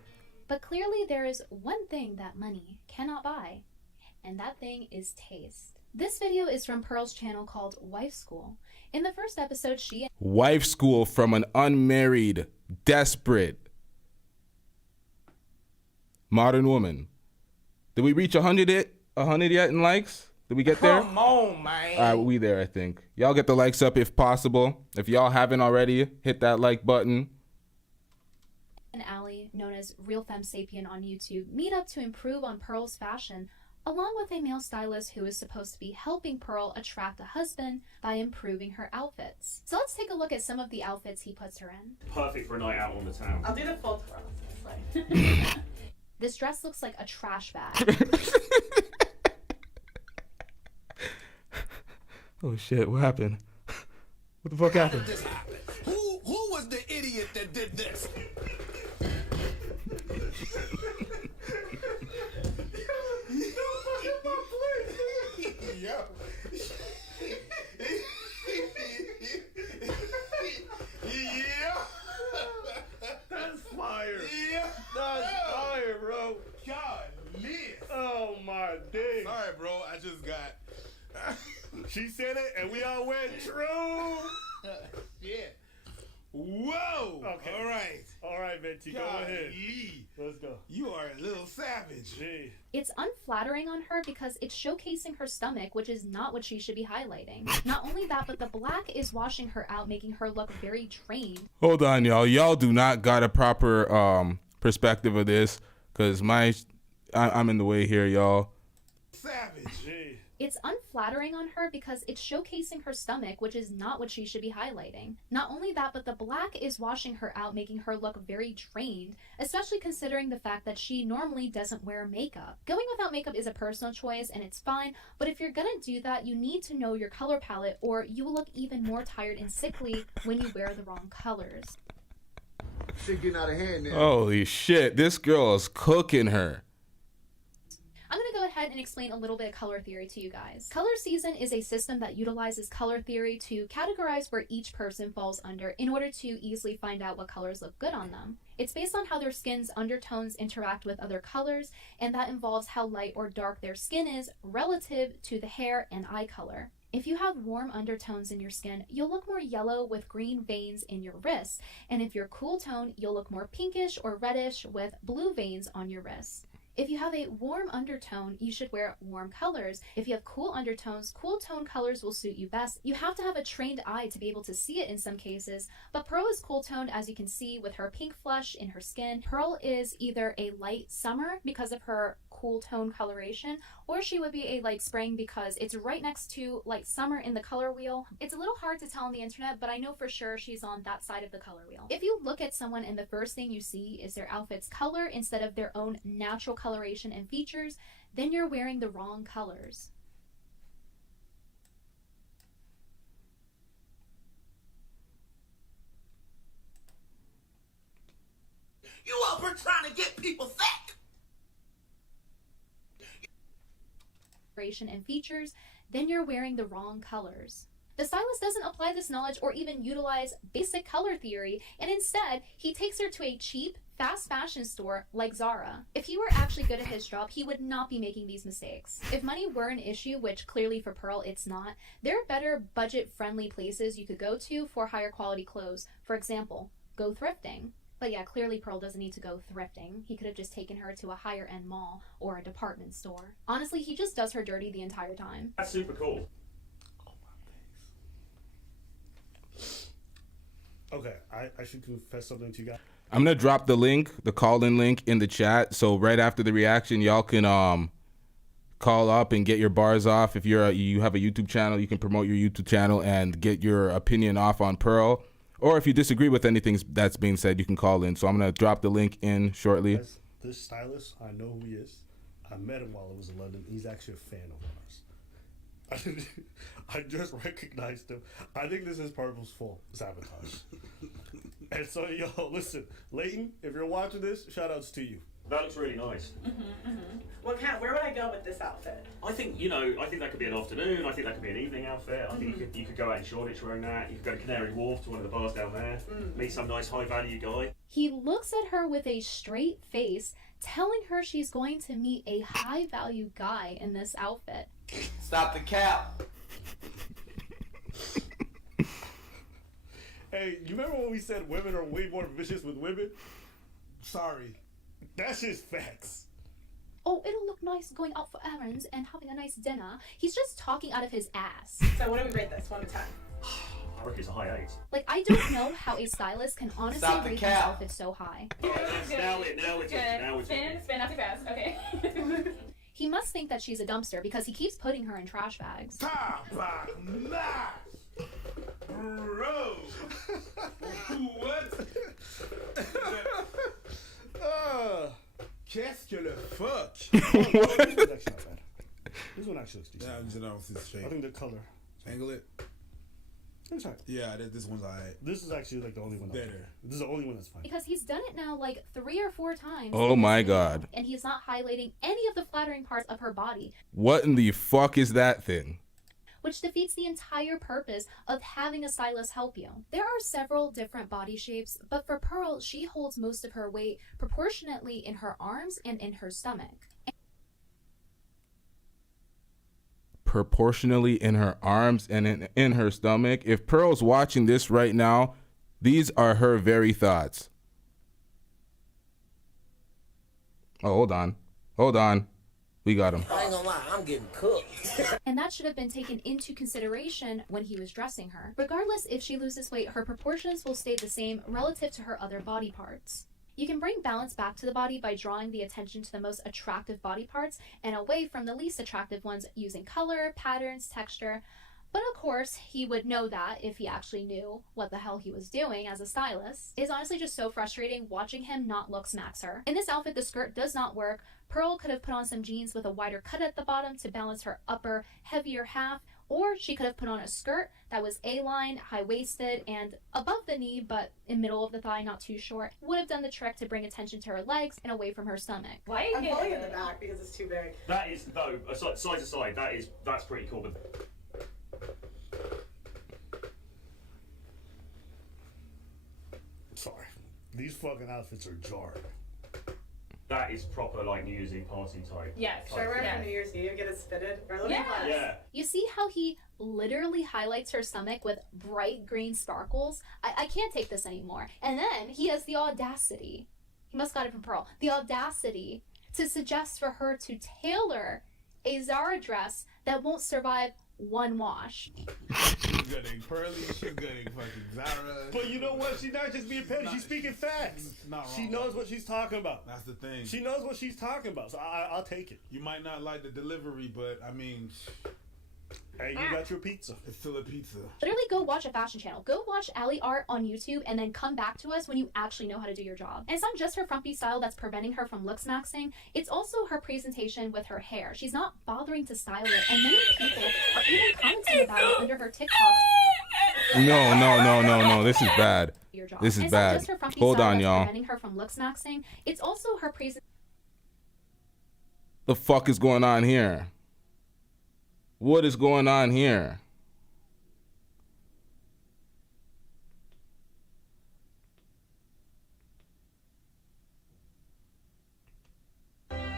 But clearly there is one thing that money cannot buy, and that thing is taste. This video is from Pearl's channel called Wife School. In the first episode, she... Wife school from an unmarried, desperate, modern woman. Did we reach 100 yet in likes? Did we get there? Come on, man. All right, we there, I think. Y'all get the likes up if possible. If y'all haven't already, hit that like button. and Allie, known as Real Femme Sapien on YouTube, meet up to improve on Pearl's fashion, along with a male stylist who is supposed to be helping Pearl attract a husband by improving her outfits. So let's take a look at some of the outfits he puts her in. Perfect for a night out on the town. I'll do the full twirl. This dress looks like a trash bag. Oh shit, what happened? What the fuck happened? Who was the idiot that did this? That's fire. Yeah. That's fire, bro. God, miss. Oh my days. Sorry, bro. I just got. She said it, and we all went true. Yeah. Whoa. Okay. All right, Venti, go God, ahead. Lee. Let's go. You are a little savage. Gee. It's unflattering on her because it's showcasing her stomach, which is not what she should be highlighting. Not only that, but the black is washing her out, making her look very drained. Hold on, y'all. Y'all do not got a proper perspective of this, cause I'm in the way here, y'all. Savage. Gee. It's unflattering on her because it's showcasing her stomach, which is not what she should be highlighting. Not only that, but the black is washing her out, making her look very drained, especially considering the fact that she normally doesn't wear makeup. Going without makeup is a personal choice and it's fine, but if you're gonna do that, you need to know your color palette or you will look even more tired and sickly when you wear the wrong colors. Shit getting out of hand now. Holy shit, this girl is cooking her. I'm going to go ahead and explain a little bit of color theory to you guys. Color season is a system that utilizes color theory to categorize where each person falls under in order to easily find out what colors look good on them. It's based on how their skin's undertones interact with other colors, and that involves how light or dark their skin is relative to the hair and eye color. If you have warm undertones in your skin, you'll look more yellow with green veins in your wrists, and if you're cool tone, you'll look more pinkish or reddish with blue veins on your wrists. If you have a warm undertone, you should wear warm colors. If you have cool undertones, cool tone colors will suit you best. You have to have a trained eye to be able to see it in some cases, but Pearl is cool toned, as you can see with her pink flush in her skin. Pearl is either a light summer because of her cool tone coloration, or she would be a light spring because it's right next to light summer in the color wheel. It's a little hard to tell on the internet, but I know for sure she's on that side of the color wheel. If you look at someone and the first thing you see is their outfit's color instead of their own natural coloration and features, then you're wearing the wrong colors. You up here trying to get people sick? and features, then you're wearing the wrong colors. The stylist doesn't apply this knowledge or even utilize basic color theory, and instead, he takes her to a cheap, fast fashion store like Zara. If he were actually good at his job, he would not be making these mistakes. If money were an issue, which clearly for Pearl it's not, there are better budget-friendly places you could go to for higher quality clothes. For example, go thrifting. But yeah, clearly Pearl doesn't need to go thrifting. He could have just taken her to a higher end mall or a department store. Honestly, he just does her dirty the entire time. That's super cool. Okay, I should confess something to you guys. I'm gonna drop the link, the call-in link in the chat. So right after the reaction, y'all can call up and get your bars off. If you have a YouTube channel, you can promote your YouTube channel and get your opinion off on Pearl. Or if you disagree with anything that's being said, you can call in. So I'm gonna drop the link in shortly. This stylist, I know who he is. I met him while I was in London. He's actually a fan of ours. I just recognized him. I think this is purposeful sabotage. And so, yo, listen, Leighton, if you're watching this, shout outs to you. That looks really nice. Where would I go with this outfit? I think, I think that could be an afternoon. I think that could be an evening outfit. I think you could go out in Shoreditch wearing that. You could go to Canary Wharf to one of the bars down there. Meet some nice high value guy. He looks at her with a straight face, telling her she's going to meet a high value guy in this outfit. Stop the cap. Hey, you remember when we said women are way more vicious with women? Sorry. That's just facts. Oh, it'll look nice going out for errands and having a nice dinner. He's just talking out of his ass. So what do we rate this? 1 to 10? I reckon it's a high 8. Like, I don't know how a stylist can honestly rate his outfit so high. Now it's Spin, not too fast. Okay. He must think that she's a dumpster because he keeps putting her in trash bags. Bro! What? Qu'est-ce que le fuck? This one actually looks decent. Yeah, I think the color. Angle it. It's fine. Yeah, this one's alright. This is actually like the only one better. This is the only one that's fine. Because he's done it now like 3 or 4 times. Oh my god. And he's not highlighting any of the flattering parts of her body. What in the fuck is that thing? Which defeats the entire purpose of having a stylist help you. There are several different body shapes, but for Pearl, she holds most of her weight proportionately in her arms and in her stomach. Proportionally in her arms and in her stomach. If Pearl's watching this right now, these are her very thoughts. Oh, hold on. We got him. I ain't gonna lie, I'm getting cooked. And that should have been taken into consideration when he was dressing her. Regardless if she loses weight, her proportions will stay the same relative to her other body parts. You can bring balance back to the body by drawing the attention to the most attractive body parts and away from the least attractive ones using color, patterns, texture. But of course, he would know that if he actually knew what the hell he was doing as a stylist. It is honestly just so frustrating watching him not look smacks her. In this outfit, the skirt does not work. Pearl could have put on some jeans with a wider cut at the bottom to balance her upper, heavier half, or she could have put on a skirt that was A-line, high-waisted, and above the knee, but in middle of the thigh, not too short. Would have done the trick to bring attention to her legs and away from her stomach. Why I'm pulling in the back because it's too big. That is, though, size aside, that's pretty cool. But Sorry. These fucking outfits are jarring. that is proper like New Year's Eve party type. Yes. Should I wear it for New Year's Eve? Get it spitted? Or Yeah. You see how he literally highlights her stomach with bright green sparkles? I can't take this anymore. And then he has the audacity, he must got it from Pearl, the audacity to suggest for her to tailor a Zara dress that won't survive one wash. She's getting Pearly, she's getting fucking Zara. But you know what? She's not just being petty. She's speaking facts. She knows what she's talking about. That's the thing. She knows what she's talking about. So I'll take it. You might not like the delivery, but I mean, hey, you got your pizza. It's still a pizza. Literally go watch a fashion channel. Go watch Ali Art on YouTube and then come back to us when you actually know how to do your job. And it's not just her frumpy style that's preventing her from looks maxing. It's also her presentation with her hair. She's not bothering to style it, and many people are even commenting about it under her TikToks. No. This is bad. This is bad. Hold on, y'all. Preventing her from looks maxing. It's also her presentation. The fuck is going on here? What is going on here?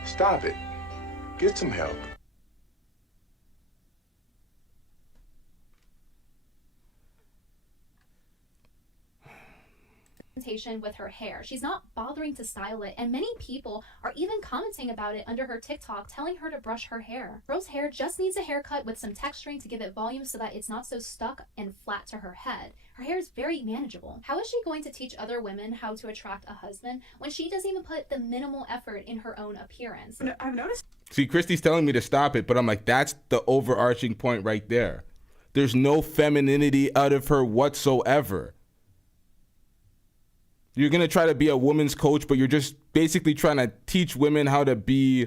Stop it. Get some help. With her hair. She's not bothering to style it, and many people are even commenting about it under her TikTok, telling her to brush her hair. Pearl's hair just needs a haircut with some texturing to give it volume so that it's not so stuck and flat to her head. Her hair is very manageable. How is she going to teach other women how to attract a husband when she doesn't even put the minimal effort in her own appearance? I've noticed. See, Christy's telling me to stop it, but I'm like, that's the overarching point right there. There's no femininity out of her whatsoever. You're going to try to be a woman's coach, but you're just basically trying to teach women how to be...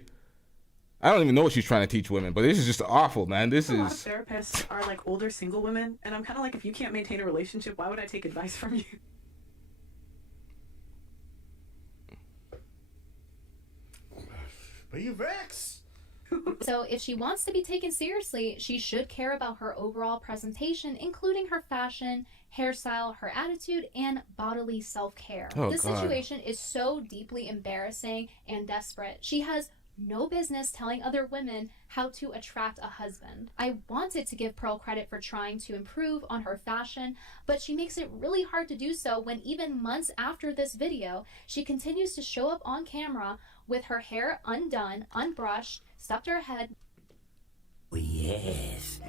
I don't even know what she's trying to teach women, but this is just awful, man. This is... A lot of therapists are like older single women, and I'm kind of like, if you can't maintain a relationship, why would I take advice from you? But you vex. So if she wants to be taken seriously, she should care about her overall presentation, including her fashion, hairstyle, her attitude, and bodily self-care. This situation is so deeply embarrassing and desperate. She has no business telling other women how to attract a husband. I wanted to give Pearl credit for trying to improve on her fashion, but she makes it really hard to do so when even months after this video, she continues to show up on camera with her hair undone, unbrushed, stuck to her head. Oh, yes.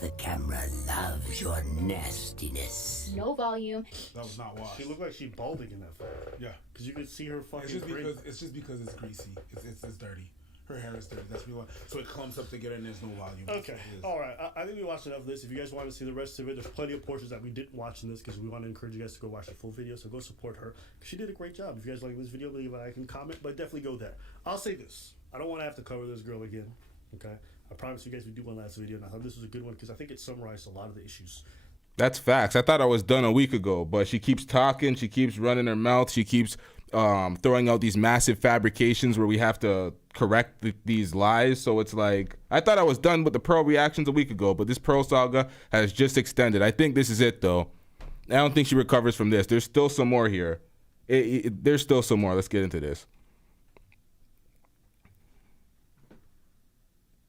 The camera loves your nastiness. No volume. That was not washed. She looked like she balding in that photo. Yeah. Because you could see her fucking It's just because it's greasy. It's dirty. Her hair is dirty. That's what. So it clumps up together and there's no volume. Okay. All right. I think we watched enough of this. If you guys want to see the rest of it, there's plenty of portions that we didn't watch in this because we want to encourage you guys to go watch the full video. So go support her. She did a great job. If you guys like this video, leave a like and comment. But definitely go there. I'll say this. I don't want to have to cover this girl again. Okay. I promise you guys we do one last video, and I thought this was a good one because I think it summarized a lot of the issues. That's facts. I thought I was done a week ago, but she keeps talking. She keeps running her mouth. She keeps throwing out these massive fabrications where we have to correct these lies. So it's like, I thought I was done with the Pearl reactions a week ago, but this Pearl saga has just extended. I think this is it, though. I don't think she recovers from this. There's still some more here. There's still some more. Let's get into this.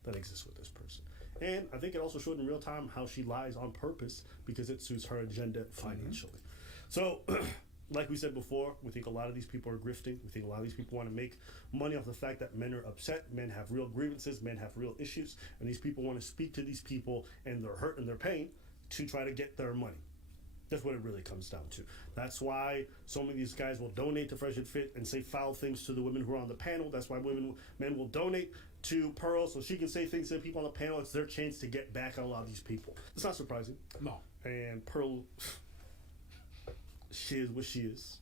That exists with this person. And I think it also showed in real time how she lies on purpose because it suits her agenda financially. So, like we said before, we think a lot of these people are grifting. We think a lot of these people want to make money off the fact that men are upset. Men have real grievances. Men have real issues. And these people want to speak to these people and their hurt and their pain to try to get their money. That's what it really comes down to. That's why so many of these guys will donate to Fresh and Fit and say foul things to the women who are on the panel. That's why men will donate to Pearl so she can say things to the people on the panel. It's their chance to get back on a lot of these people. It's not surprising. No. And Pearl, she is what she is.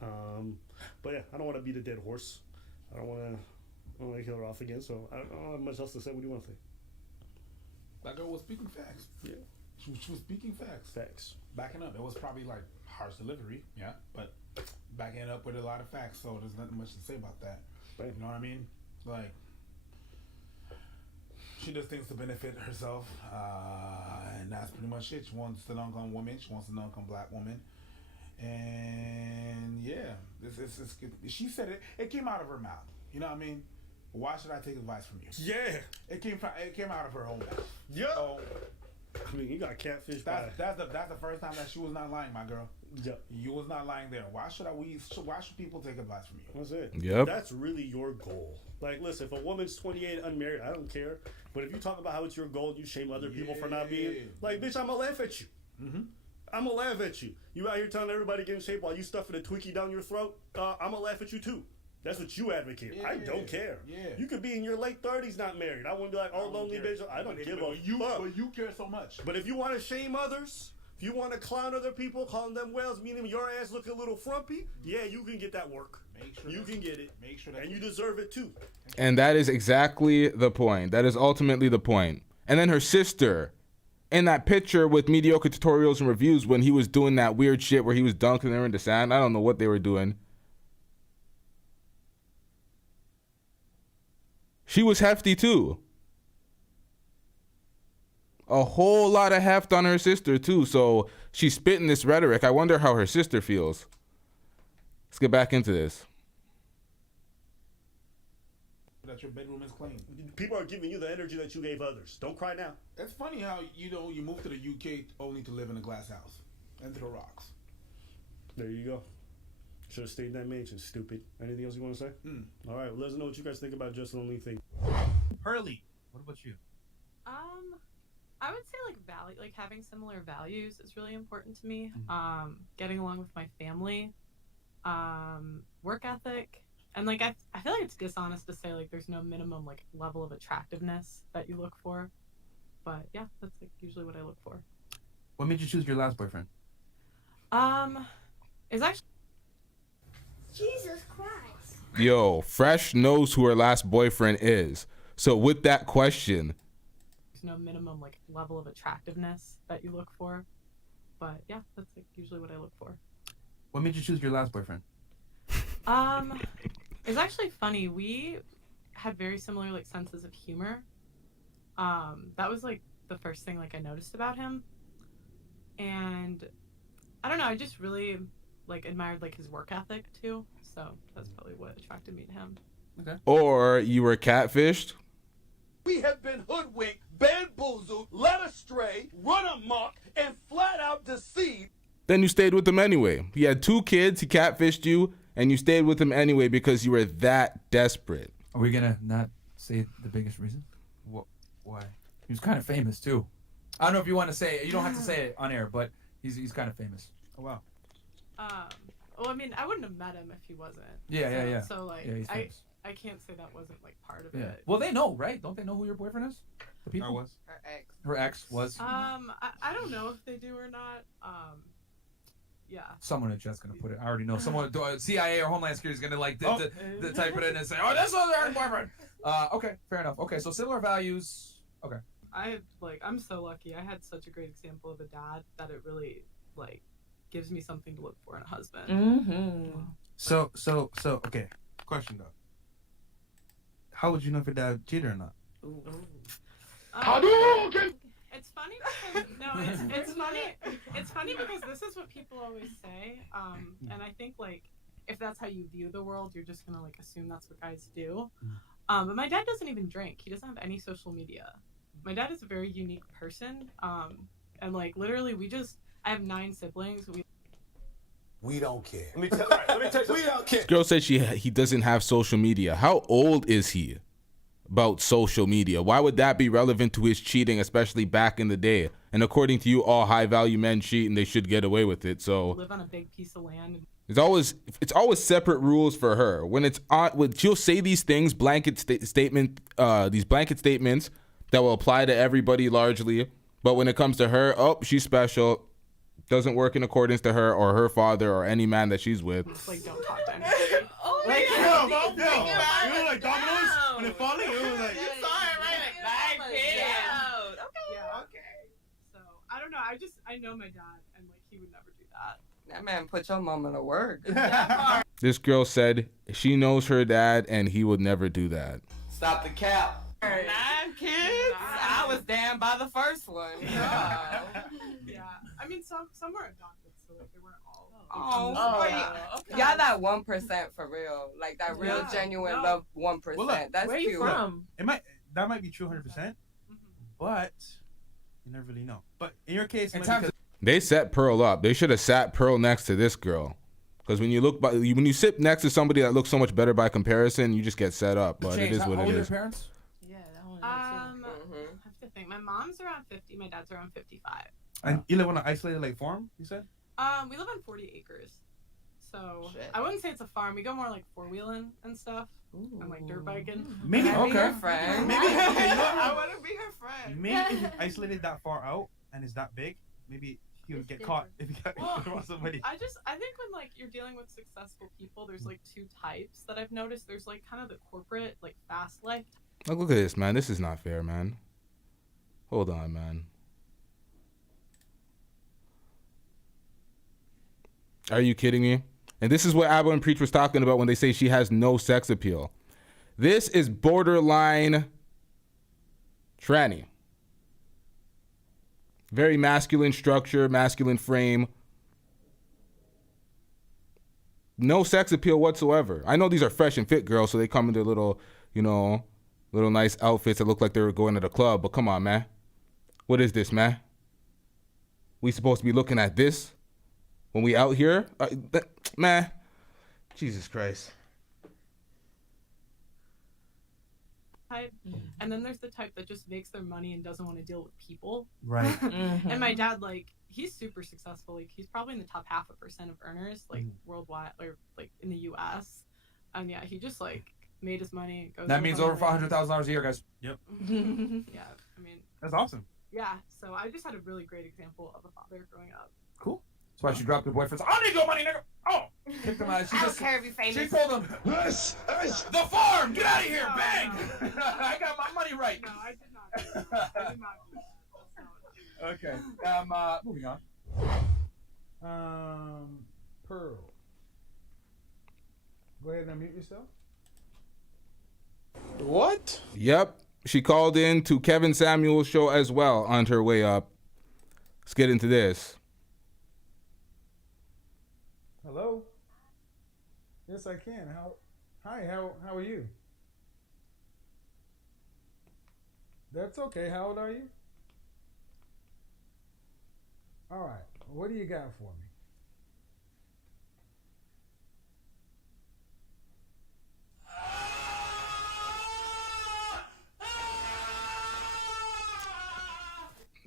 But yeah, I don't want to beat a dead horse. I don't want to kill her off again. So I don't have much else to say. What do you want to say? That girl was speaking facts. Yeah. She was speaking facts. Facts. Backing up. It was probably like harsh delivery, yeah, but backing up with a lot of facts. So there's nothing much to say about that. Right. You know what I mean? Like, she does things to benefit herself, and that's pretty much it. She wants an uncommon woman. She wants an uncommon black woman, and yeah, she said it. It came out of her mouth. You know what I mean? Why should I take advice from you? Yeah. It came out of her own mouth. Yeah. So, I mean, you got catfish. That's the first time that she was not lying, my girl. Yep. You was not lying there. Why should people take advice from you? That's it. Yep. That's really your goal. Like, listen, if a woman's 28 unmarried, I don't care. But if you talk about how it's your goal and you shame other people for not being, like, bitch, I'm gonna laugh at you. Mm-hmm. I'm gonna laugh at you. You out here telling everybody to get in shape while you stuffing a Twinkie down your throat. I'm gonna laugh at you too. That's what you advocate. I don't care. Yeah. You could be in your late 30s not married. I wouldn't be like, oh, lonely bitch. I don't give a fuck. But you care so much. But if you want to shame others, if you want to clown other people, calling them whales, meaning your ass look a little frumpy, yeah, you can get that work. Make sure you can get it. Make sure that and you deserve it too. And that is exactly the point. That is ultimately the point. And then her sister, in that picture with mediocre tutorials and reviews when he was doing that weird shit where he was dunking her in the sand. I don't know what they were doing. She was hefty too. a whole lot of heft on her sister too. So she's spitting this rhetoric. I wonder how her sister feels. Let's get back into this. That your bedroom is clean. People are giving you the energy that you gave others. Don't cry now. It's funny how you moved to the UK only to live in a glass house and throw rocks. There you go. Should have stayed in that mansion, stupid. Anything else you want to say? All right, well, let us know what you guys think about Just Only Thing. Pearly, what about you? I would say like having similar values is really important to me. Getting along with my family, work ethic, and like I feel like it's dishonest to say like there's no minimum like level of attractiveness that you look for, but yeah, that's like usually what I look for. What made you choose your last boyfriend? Is actually Jesus Christ. Yo, Fresh knows who her last boyfriend is. So with that question, there's no minimum like level of attractiveness that you look for, but yeah, that's like usually what I look for. What made you choose your last boyfriend? It's actually funny. We had very similar like senses of humor. That was like the first thing like I noticed about him, and I don't know. I just really like admired like his work ethic too. So that's probably what attracted me to him. Okay. or you were catfished. We have been hoodwinked, bamboozled, led astray, run amok, and flat out deceived. Then you stayed with him anyway. He had 2 kids, he catfished you, and you stayed with him anyway because you were that desperate. Are we gonna not say the biggest reason? Why? He was kind of famous too. I don't know if you want to say it. You don't have to say it on air, but he's kind of famous. Oh wow. Well, I mean, I wouldn't have met him if he wasn't. Yeah. So like, yeah, he's famous. I can't say that wasn't like part of Yeah. it. Well, they know, right? Don't they know who your boyfriend is? The people. I was. Her ex was. I don't know if they do or not. Yeah. Someone in chat's gonna put it. I already know. Someone, CIA or Homeland Security is gonna like the type it in and say, "Oh, this was her boyfriend." Okay, fair enough. Okay, so similar values. Okay. I'm so lucky. I had such a great example of a dad that it really like gives me something to look for in a husband. Mm-hmm. So okay. Question though. How would you know if your dad cheated or not? It's funny because it's funny. It's funny because this is what people always say. And I think like if that's how you view the world, you're just gonna like assume that's what guys do. But my dad doesn't even drink. He doesn't have any social media. My dad is a very unique person. And like literally I have 9 siblings. We don't care. Let me tell you, we don't care. This girl said he doesn't have social media. How old is he about social media? Why would that be relevant to his cheating, especially back in the day? And according to you, all high-value men cheat and they should get away with it. So live on a big piece of land. it's always separate rules for her. When she'll say these things, these blanket statements that will apply to everybody largely. But when it comes to her, she's special. Doesn't work in accordance to her or her father or any man that she's with. Just like don't talk to anybody. Like, yo, you know, like dominoes when they're falling. It was like, So I don't know. I know my dad, and like he would never do that. That man put your mama to work. This girl said she knows her dad and he would never do that. Stop the cap. 9 kids? I was damned by the first one. Yeah. I mean, some were adopted, so like they weren't all. Y'all that 1% for real, like that real genuine love 1%. Well, look, that's where cute. you from? That might be true 100%, but you never really know. But in your case, They set Pearl up. They should have sat Pearl next to this girl. Because when you sit next to somebody that looks so much better by comparison, you just get set up. But it is what it is. Parents? I have to think. My mom's around 50. My dad's around 55. And you live on an isolated farm, you said? We live on 40 acres. So I wouldn't say it's a farm. We go more like 4-wheeling and stuff. And like dirt biking. Maybe your friend. Maybe I want to be her friend. Maybe if you isolated that far out and it's that big, maybe he would get caught if he got somebody. I think when like you're dealing with successful people, there's like 2 types that I've noticed. There's like kind of the corporate, like fast life. Look at this, man. This is not fair, man. Hold on, man. Are you kidding me? And this is what Abba and Preach was talking about when they say she has no sex appeal. This is borderline tranny. Very masculine structure, masculine frame. No sex appeal whatsoever. I know these are fresh and fit girls, so they come in their little, little nice outfits that look like they were going to the club. But come on, man. What is this, man? We supposed to be looking at this when we out here? Man, Jesus Christ. Type, and then there's the type that just makes their money and doesn't want to deal with people. Right. And my dad, like, he's super successful. Like, he's probably in the top 0.5% of earners, like, worldwide, or like in the U.S. And yeah, he just like made his money. That means over $500,000 a year, guys. Yep. Yeah, I mean. That's awesome. Yeah, so I just had a really great example of a father growing up. Cool. That's why she dropped her boyfriend's. I need your money, nigga. Oh, kicked him out. She I don't just, care if you're famous. She told him, the farm, get out of here, bang! I got my money right. No, I did not do that. I did not do that. Okay. Moving on. Pearl. Go ahead and unmute yourself. What? Yep. She called in to Kevin Samuel's show as well on her way up. Let's get into this. Hello. Yes, I can. Hi. How are you? That's okay. How old are you? All right. What do you got for me?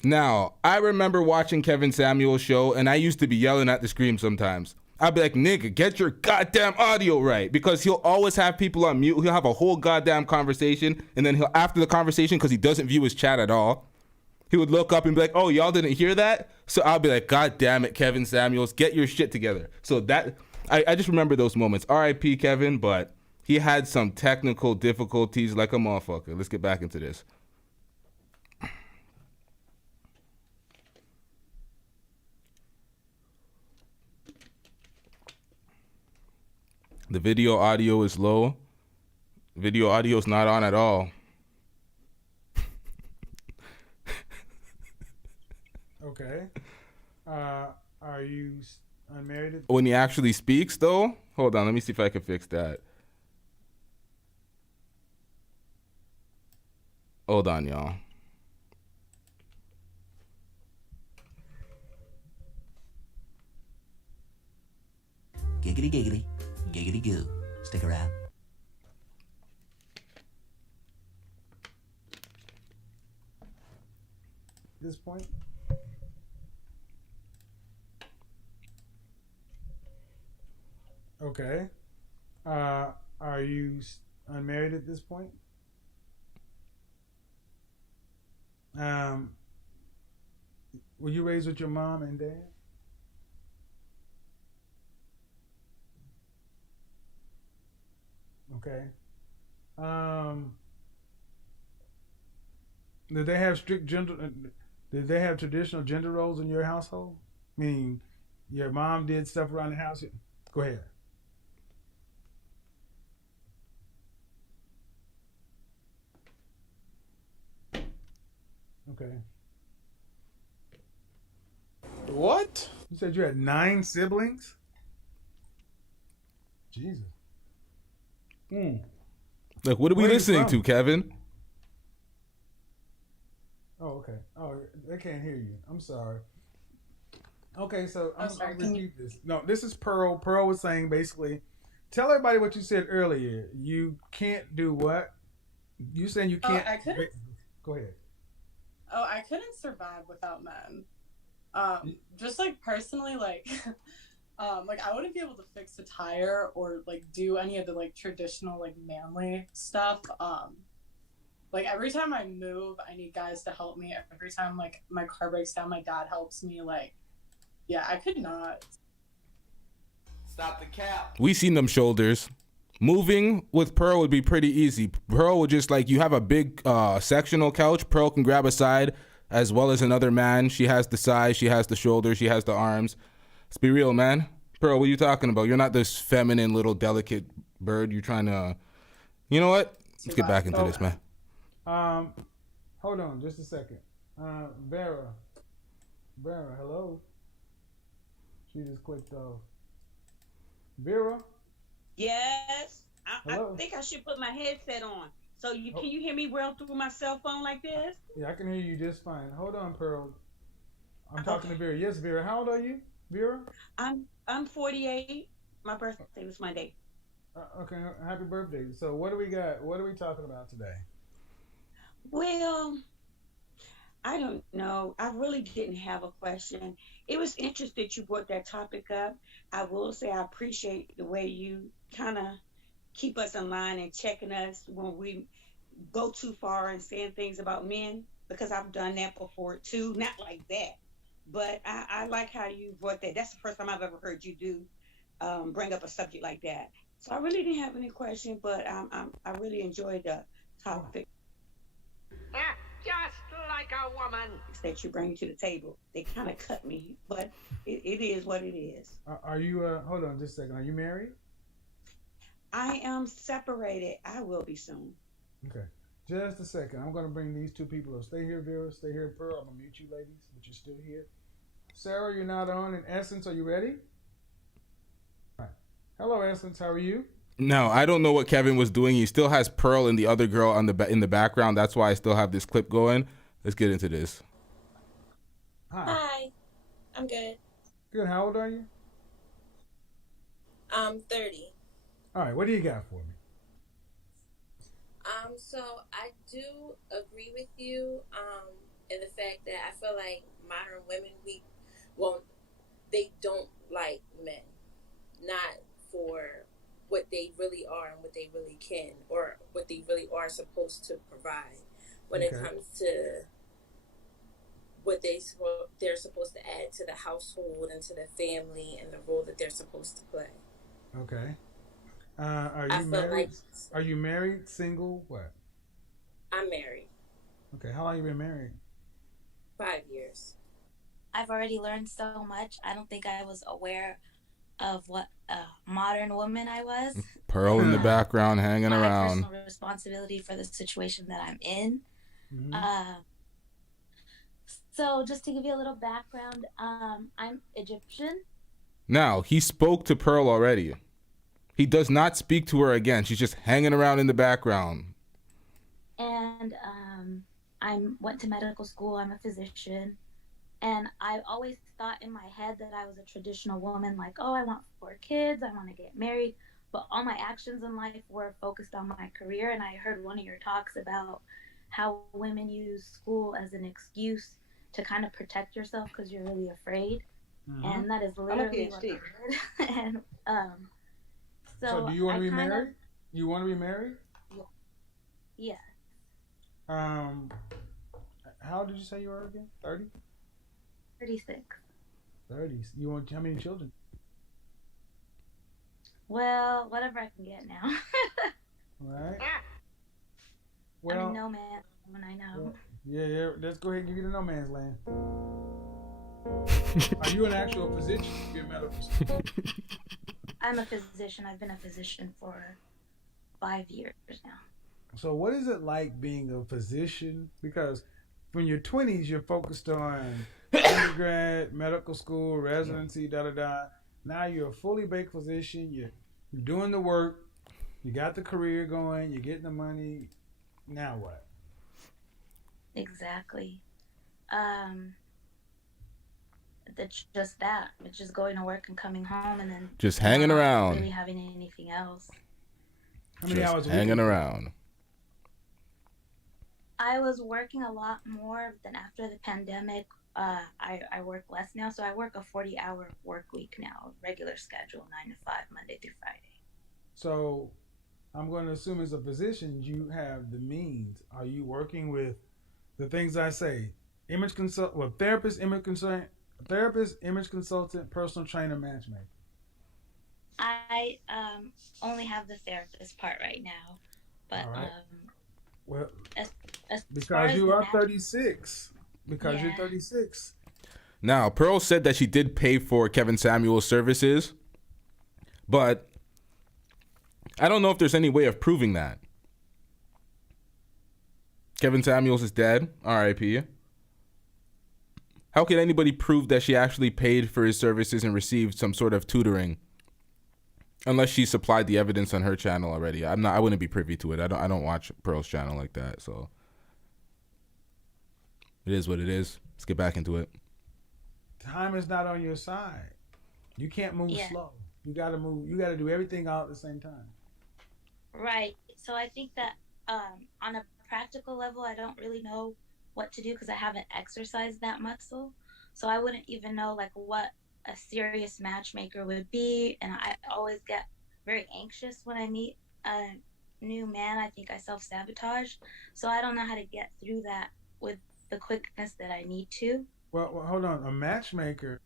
Now, I remember watching Kevin Samuel's show, and I used to be yelling at the screen sometimes. I'd be like, nigga, get your goddamn audio right. Because he'll always have people on mute. He'll have a whole goddamn conversation, and then he'll, after the conversation, because he doesn't view his chat at all, he would look up and be like, oh, y'all didn't hear that? So I'll be like, God damn it, Kevin Samuels, get your shit together. So that, I just remember those moments. R.I.P. Kevin, but he had some technical difficulties like a motherfucker. Let's get back into this. The video audio is low. Video audio is not on at all. Okay. Are you unmarried? When he actually speaks, though, hold on. Let me see if I can fix that. Hold on, y'all. Giggity giggity, giggity goo. Stick around. This point? Okay. Are you unmarried at this point? Were you raised with your mom and dad? Okay. Did they have strict gender? Did they have traditional gender roles in your household? Meaning, your mom did stuff around the house. Go ahead. Okay. What? You said you had 9 siblings? Jesus. Like, what are we Where are you listening from? to, Kevin? Oh, okay. Oh, they can't hear you. I'm sorry. Okay, so I'm going to repeat this. No, this is Pearl. Pearl was saying basically, tell everybody what you said earlier. You can't do what? You saying you can't. I couldn't. Go ahead. Oh, I couldn't survive without men. Just like personally, like, like I wouldn't be able to fix a tire or like do any of the like traditional like manly stuff. Like every time I move, I need guys to help me. Every time like my car breaks down, my dad helps me. Like, yeah, I could not. Stop the cap. We seen them shoulders. Moving with Pearl would be pretty easy. Pearl would just like, you have a big sectional couch. Pearl can grab a side as well as another man. She has the size, she has the shoulders, she has the arms. Let's be real, man. Pearl, what are you talking about? You're not this feminine little delicate bird. You're trying to, you know what? Let's get back into this, man. Hold on just a second. Vera, Vera, hello. She just clicked off. Vera? Yes. Hello? I think I should put my headset on. So can you hear me well through my cell phone like this? Yeah, I can hear you just fine. Hold on, Pearl. I'm talking to Vera. Yes, Vera. How old are you, Vera? I'm 48. My birthday was Monday. Okay, happy birthday. So what do we got? What are we talking about today? Well, I don't know. I really didn't have a question. It was interesting that you brought that topic up. I will say I appreciate the way you kind of keep us in line and checking us when we go too far and saying things about men, because I've done that before too. Not like that, but I like how you brought that. That's the first time I've ever heard you bring up a subject like that. So I really didn't have any question, but I really enjoyed the topic. Just like a woman. That you bring to the table. They kind of cut me, but it is what it is. Are you, hold on just a second. Are you married? I am separated. I will be soon. Okay. Just a second. I'm going to bring these two people up. Stay here, Vera. Stay here, Pearl. I'm going to mute you ladies, but you're still here. Sarah, you're not on. In Essence, are you ready? All right. Hello, Essence. How are you? No, I don't know what Kevin was doing. He still has Pearl and the other girl on in the background. That's why I still have this clip going. Let's get into this. Hi. I'm good. Good. How old are you? I'm 30. All right. What do you got for me? So I do agree with you in the fact that I feel like modern women, they don't like men. Not for what they really are and what they really can, or what they really are supposed to provide when it comes to what they're supposed to add to the household and to the family and the role that they're supposed to play. Okay. Are you married? Are you married, single, what? I'm married. Okay. How long you been married? 5 years. I've already learned so much. I don't think I was aware of what a modern woman I was. Pearl in the background hanging around. Personal responsibility for the situation that I'm in. Mm-hmm. So just to give you a little background, I'm Egyptian. Now, he spoke to Pearl already. He does not speak to her again. She's just hanging around in the background. And I went to medical school. I'm a physician. And I always thought in my head that I was a traditional woman, like, oh, I want 4 kids, I want to get married. But all my actions in life were focused on my career. And I heard one of your talks about how women use school as an excuse to kind of protect yourself because you're really afraid. Mm-hmm. And that is literally what I heard. And so do you want to be married? You want to be married? Yeah. How did you say you are again? 30? 36. 30. You want how many children? Well, whatever I can get now. Right. Well, I'm in no man's when I know. Yeah. Let's go ahead and get to no man's land. Are you an actual physician? You're a medical student. I'm a physician. I've been a physician for 5 years now. So what is it like being a physician? Because when you're 20s, you're focused on undergrad, medical school, residency, da-da-da. Now you're a fully baked physician. You're doing the work. You got the career going. You're getting the money. Now what? Exactly. It's just that. It's just going to work and coming home and then just hanging around. Not really having anything else. How many hours a week? Hanging around. I was working a lot more than after the pandemic. I work less now, so I work a 40-hour work week now, regular schedule, 9 to 5, Monday through Friday. So I'm going to assume as a physician, you have the means. Are you working with the things I say? Therapist, image consultant, personal trainer, matchmaker. I only have the therapist part right now, but right. Well, as because you are 36. Because you're 36. Now, Pearl said that she did pay for Kevin Samuel's services, but I don't know if there's any way of proving that. Kevin Samuels is dead, R.I.P. How can anybody prove that she actually paid for his services and received some sort of tutoring? Unless she supplied the evidence on her channel already. I wouldn't be privy to it. I don't watch Pearl's channel like that, so it is what it is. Let's get back into it. Time is not on your side. You can't move slow. You gotta move. You gotta do everything all at the same time. Right. So I think that on a practical level, I don't really know what to do because I haven't exercised that muscle. So I wouldn't even know like what a serious matchmaker would be. And I always get very anxious when I meet a new man. I think I self-sabotage. So I don't know how to get through that with the quickness that I need to. Well, hold on. A matchmaker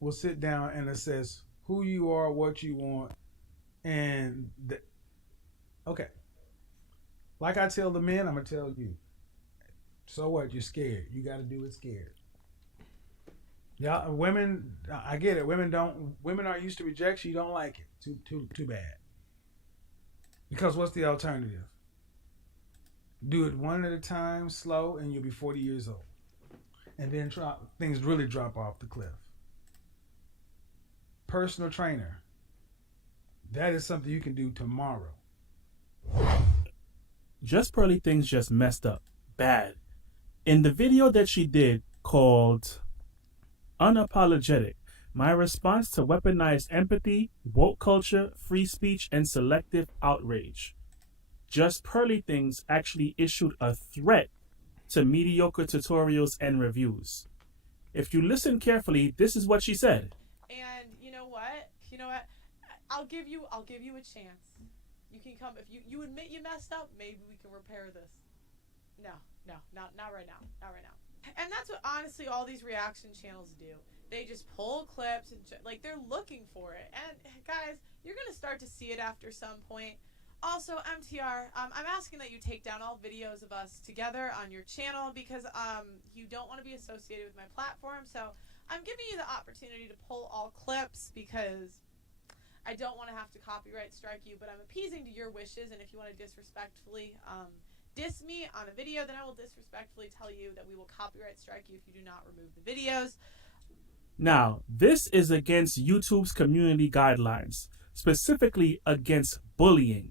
will sit down and assess who you are, what you want, and okay. Like I tell the men, I'm gonna tell you. So what? You're scared. You got to do it scared. Yeah, women. I get it. Women aren't used to rejection. You don't like it. Too bad. Because what's the alternative? Do it one at a time, slow, and you'll be 40 years old. And then things really drop off the cliff. Personal trainer. That is something you can do tomorrow. Just Pearly things just messed up. Bad. In the video that she did called Unapologetic, my response to weaponized empathy, woke culture, free speech, and selective outrage. Just Pearly things actually issued a threat to mediocre tutorials and reviews. If you listen carefully, this is what she said. And you know what? I'll give you a chance. You can come if you admit you messed up. Maybe we can repair this. No, not right now. Not right now. And that's what honestly all these reaction channels do. They just pull clips and like they're looking for it. And guys, you're gonna start to see it after some point. Also, MTR, I'm asking that you take down all videos of us together on your channel because you don't want to be associated with my platform. So I'm giving you the opportunity to pull all clips because I don't want to have to copyright strike you, but I'm appeasing to your wishes. And if you want to disrespectfully diss me on a video, then I will disrespectfully tell you that we will copyright strike you if you do not remove the videos. Now, this is against YouTube's community guidelines, specifically against bullying.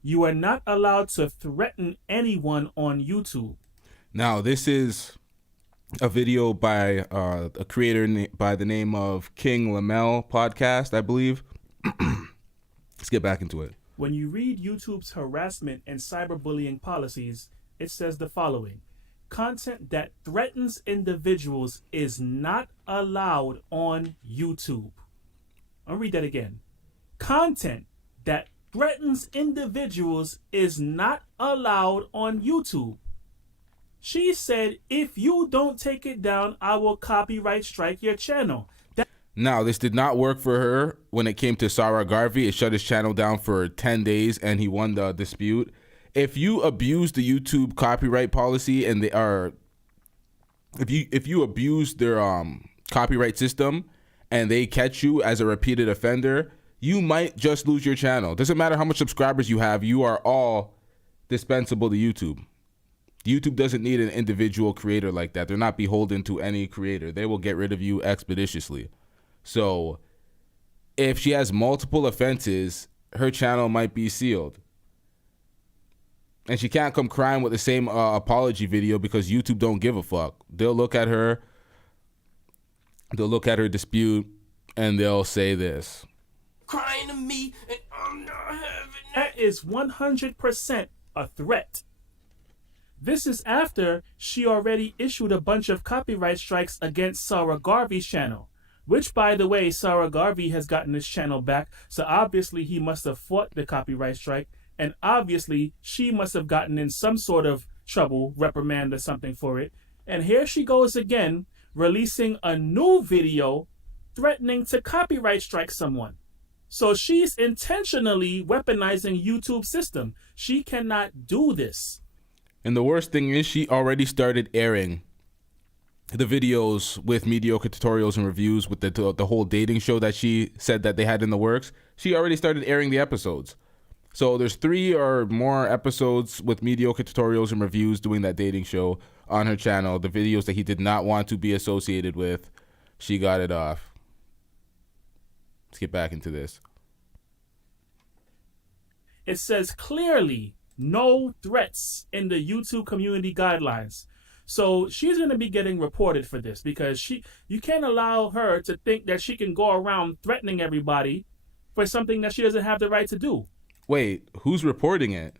You are not allowed to threaten anyone on YouTube. Now, this is a video by a creator by the name of King Lamel Podcast, I believe. Let's get back into it. When you read YouTube's harassment and cyberbullying policies, it says the following. Content that threatens individuals is not allowed on YouTube. I'll read that again. Content that threatens individuals is not allowed on YouTube. She said, if you don't take it down, I will copyright strike your channel. Now, this did not work for her when it came to Sarah Garvey. It shut his channel down for 10 days and he won the dispute. If you abuse the YouTube copyright policy and they are, if you abuse their copyright system and they catch you as a repeated offender, you might just lose your channel. Doesn't matter how much subscribers you have, you are all dispensable to YouTube. YouTube doesn't need an individual creator like that. They're not beholden to any creator. They will get rid of you expeditiously. So if she has multiple offenses, her channel might be sealed. And she can't come crying with the same apology video because YouTube don't give a fuck. They'll look at her dispute and they'll say this. Crying to me and I'm not having it. That is 100% a threat. This is after she already issued a bunch of copyright strikes against Sarah Garvey's channel. Which, by the way, Sarah Garvey has gotten his channel back, so obviously he must have fought the copyright strike, and obviously she must have gotten in some sort of trouble, reprimand or something for it. And here she goes again, releasing a new video threatening to copyright strike someone. So she's intentionally weaponizing YouTube's system. She cannot do this. And the worst thing is she already started airing the videos with mediocre tutorials and reviews with the whole dating show that she said that they had in the works. She already started airing the episodes. So there's 3 or more episodes with mediocre tutorials and reviews doing that dating show on her channel. The videos that he did not want to be associated with, she got it off. Let's get back into this. It says clearly no threats in the YouTube community guidelines. So she's going to be getting reported for this because you can't allow her to think that she can go around threatening everybody for something that she doesn't have the right to do. Wait, who's reporting it?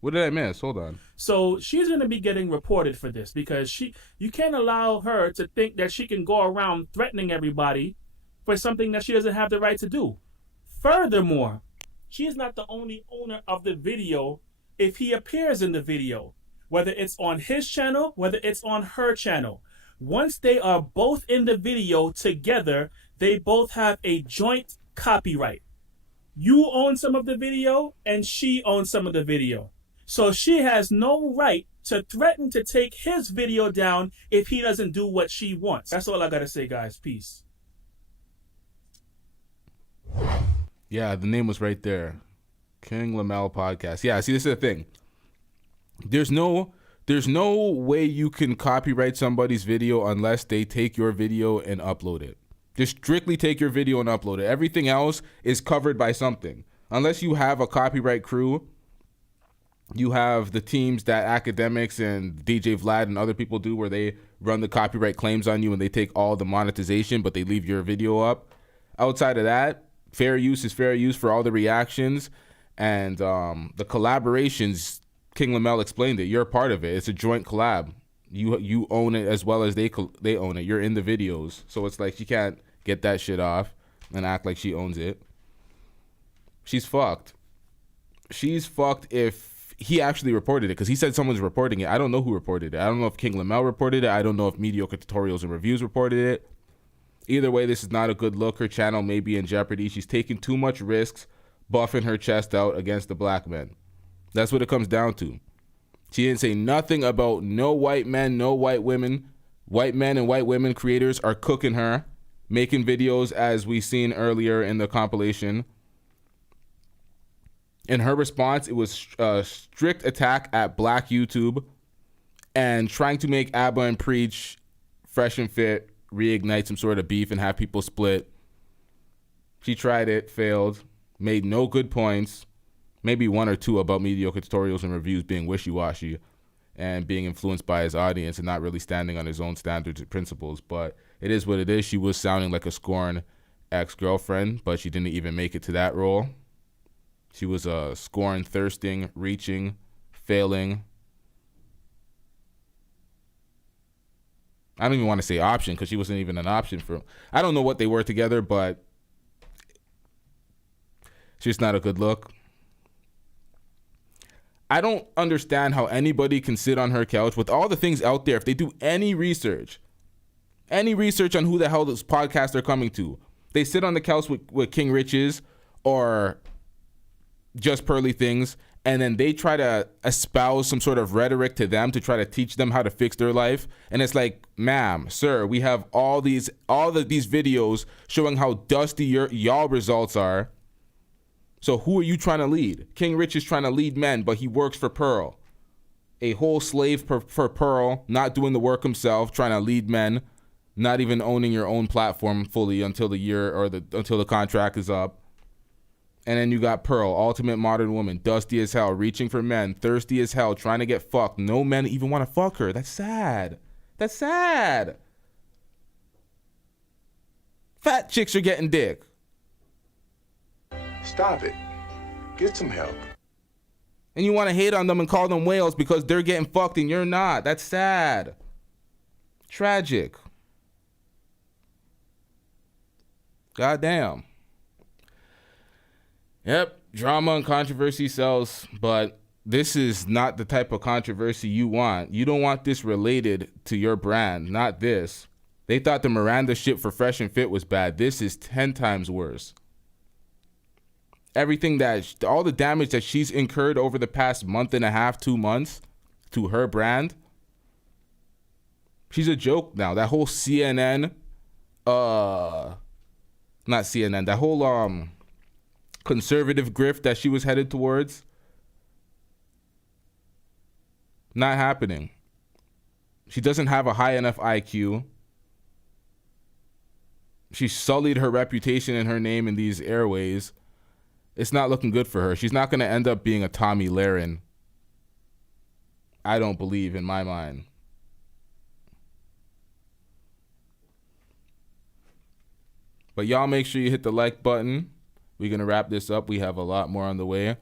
What did I miss? Hold on. So she's going to be getting reported for this because you can't allow her to think that she can go around threatening everybody for something that she doesn't have the right to do. Furthermore, she is not the only owner of the video if he appears in the video, whether it's on his channel, whether it's on her channel. Once they are both in the video together, they both have a joint copyright. You own some of the video and she owns some of the video. So she has no right to threaten to take his video down if he doesn't do what she wants. That's all I gotta say, guys. Peace. Yeah, the name was right there. King Lamel Podcast. Yeah, see, this is the thing. There's no way you can copyright somebody's video unless they take your video and upload it. Just strictly take your video and upload it. Everything else is covered by something. Unless you have a copyright crew, you have the teams that Academics and DJ Vlad and other people do where they run the copyright claims on you and they take all the monetization, but they leave your video up. Outside of that, fair use is fair use for all the reactions and the collaborations. King Lamel explained it. You're a part of it. It's a joint collab. You own it as well as they own it. You're in the videos. So it's like she can't get that shit off and act like she owns it. She's fucked. She's fucked if he actually reported it because he said someone's reporting it. I don't know who reported it. I don't know if King Lamel reported it. I don't know if Mediocre Tutorials and Reviews reported it. Either way, this is not a good look. Her channel may be in jeopardy. She's taking too much risks buffing her chest out against the black men. That's what it comes down to. She didn't say nothing about no white men, no white women. White men and white women creators are cooking her, making videos as we seen earlier in the compilation. In her response, it was a strict attack at black YouTube and trying to make Abba and Preach Fresh and Fit reignite some sort of beef and have people split. She tried it, failed, made no good points. Maybe 1 or 2 about Mediocre Tutorials and Reviews being wishy-washy and being influenced by his audience and not really standing on his own standards and principles. But it is what it is. She was sounding like a scorned ex-girlfriend, but she didn't even make it to that role. She was a scorned, thirsting, reaching, failing. I don't even want to say option because she wasn't even an option for him. I don't know what they were together, but it's just not a good look. I don't understand how anybody can sit on her couch with all the things out there. If they do any research on who the hell this podcast they're coming to, they sit on the couch with King Riches or Just Pearly Things, and then they try to espouse some sort of rhetoric to them to try to teach them how to fix their life. And it's like, ma'am, sir, we have all of these videos showing how dusty y'all results are. So who are you trying to lead? King Rich is trying to lead men, but he works for Pearl. A whole slave for Pearl, not doing the work himself, trying to lead men, not even owning your own platform fully until until the contract is up. And then you got Pearl, ultimate modern woman, dusty as hell, reaching for men, thirsty as hell, trying to get fucked. No men even want to fuck her. That's sad. That's sad. Fat chicks are getting dick. Stop it. Get some help. And you want to hate on them and call them whales because they're getting fucked and you're not. That's sad. Tragic. Goddamn. Yep, drama and controversy sells, but this is not the type of controversy you want. You don't want this related to your brand, not this. They thought the Miranda shit for Fresh and Fit was bad. This is 10 times worse. All the damage that she's incurred over the past month and a half, 2 months to her brand, she's a joke now. That whole CNN, not CNN, that whole conservative grift that she was headed towards. Not happening. She doesn't have a high enough IQ. She sullied her reputation and her name in these airways. It's not looking good for her. She's not going to end up being a Tommy Lahren. I don't believe, in my mind. But y'all make sure you hit the like button. We're going to wrap this up. We have a lot more on the way.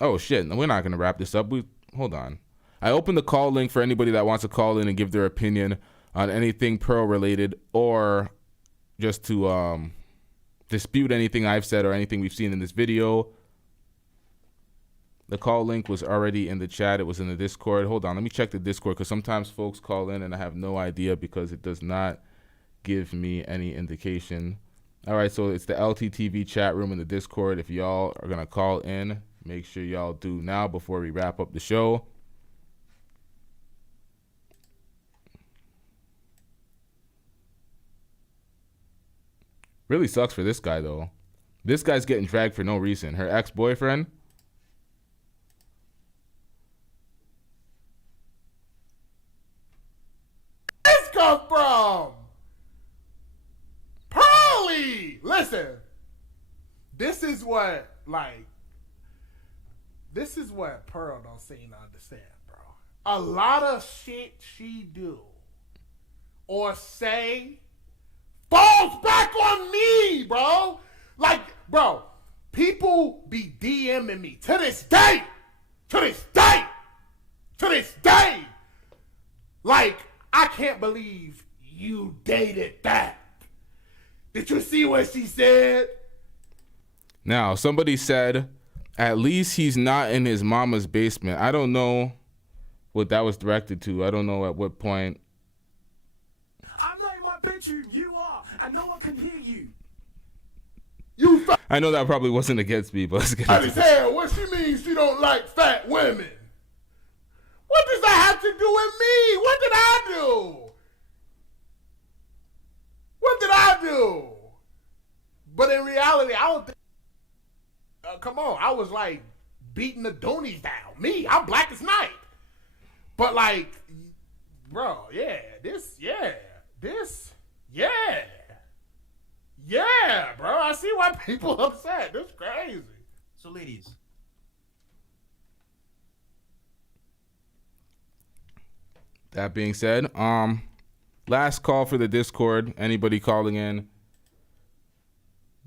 Oh, shit. No, we're not going to wrap this up. Hold on. I opened the call link for anybody that wants to call in and give their opinion on anything Pearl related, or just to dispute anything I've said or anything we've seen in this video. The call link was already in the chat. It was in the Discord. Hold on. Let me check the Discord, because sometimes folks call in and I have no idea because it does not give me any indication. All right, so it's the LTTV chat room in the Discord. If y'all are going to call in, make sure y'all do now before we wrap up the show. Really sucks for this guy, though. This guy's getting dragged for no reason. Her ex-boyfriend. This come from Pearly. Listen, this is what Pearl don't seem to understand, bro. A lot of shit she do or say falls back on me, bro. Like, bro, people be DMing me to this day. Like, I can't believe you dated that. Did you see what she said? Now, somebody said, at least he's not in his mama's basement. I don't know what that was directed to. I don't know at what point. I'm not in my bedroom. You are, and no one can hear you. I know that probably wasn't against me, but let's get I into just this. said what she means she don't like fat women. What does that have to do with me? What did I do? But in reality, I don't think. Come on, I was like beating the Doonies down. Me, I'm black as night. But like, bro, yeah, bro. I see why people upset. This crazy. So, ladies, That being said, last call for the Discord. Anybody calling in?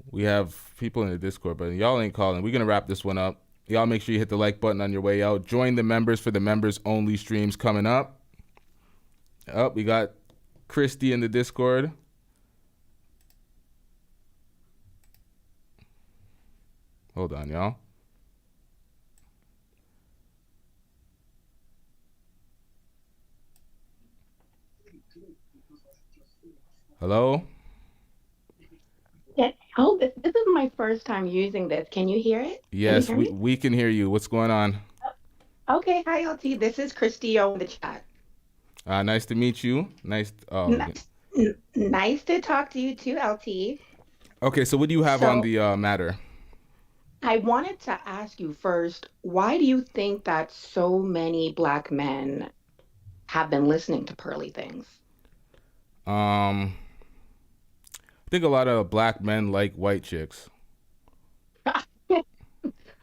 We have people in the Discord, but y'all ain't calling. We're going to wrap this one up. Y'all make sure you hit the like button on your way out. Join the members for the members only streams coming up. Oh, we got Christy in the Discord. Hold on, y'all. Hello? Yeah. Oh, this is my first time using this. Can you hear it? Yes, Can you hear me? we can hear you. What's going on? Okay, hi LT. This is Christy on the chat. Nice to meet you. Nice to talk to you too, LT. Okay, so what do you have on the matter? I wanted to ask you first, why do you think that so many black men have been listening to Pearly things? I think a lot of black men like white chicks.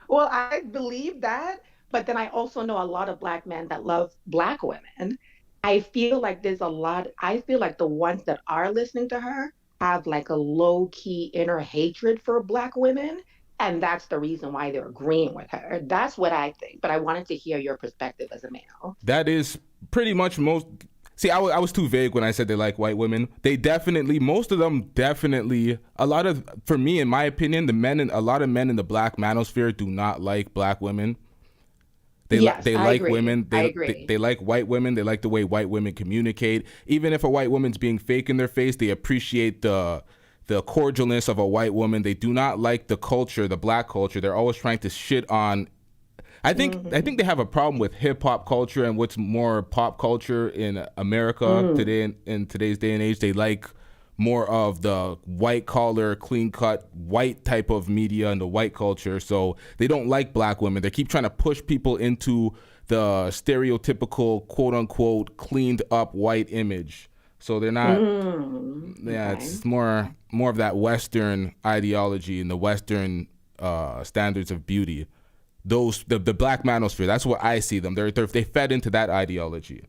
Well, I believe that, but then I also know a lot of black men that love black women. I feel like I feel like the ones that are listening to her have like a low-key inner hatred for black women, and that's the reason why they're agreeing with her. That's what I think, but I wanted to hear your perspective as a male. That is pretty much most. See, I was too vague when I said they like white women. They definitely, most of them definitely, for me, in my opinion, a lot of men in the black manosphere do not like black women. They like agree. women. I agree. They like white women. They like the way white women communicate. Even if a white woman's being fake in their face, they appreciate the cordialness of a white woman. They do not like the culture, the black culture. They're always trying to shit on. I think they have a problem with hip hop culture and what's more pop culture in America today in today's day and age. They like more of the white collar, clean cut, white type of media and the white culture. So they don't like black women. They keep trying to push people into the stereotypical, quote unquote, cleaned up white image. So they're not, it's more of that Western ideology and the Western standards of beauty. The black manosphere, that's what I see them. They fed into that ideology.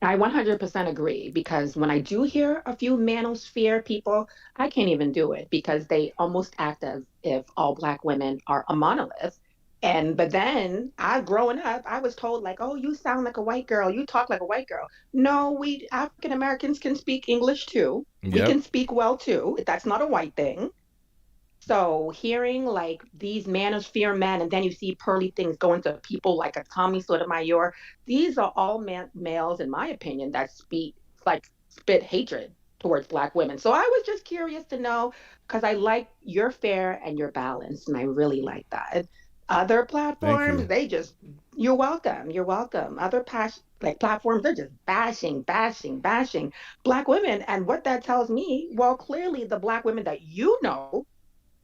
I 100% agree, because when I do hear a few manosphere people, I can't even do it because they almost act as if all black women are a monolith. But then growing up, I was told like, oh, you sound like a white girl. You talk like a white girl. No, we African Americans can speak English too. We can speak well too. That's not a white thing. So hearing like these manosphere men, and then you see Pearly things going to people like a Tommy Sotomayor, these are all males, in my opinion, that spit hatred towards black women. So I was just curious to know, because I like your fair and your balance, and I really like that. Other platforms, you're welcome. You're welcome. Other platforms, they're just bashing black women. And what that tells me, well, clearly the black women that you know,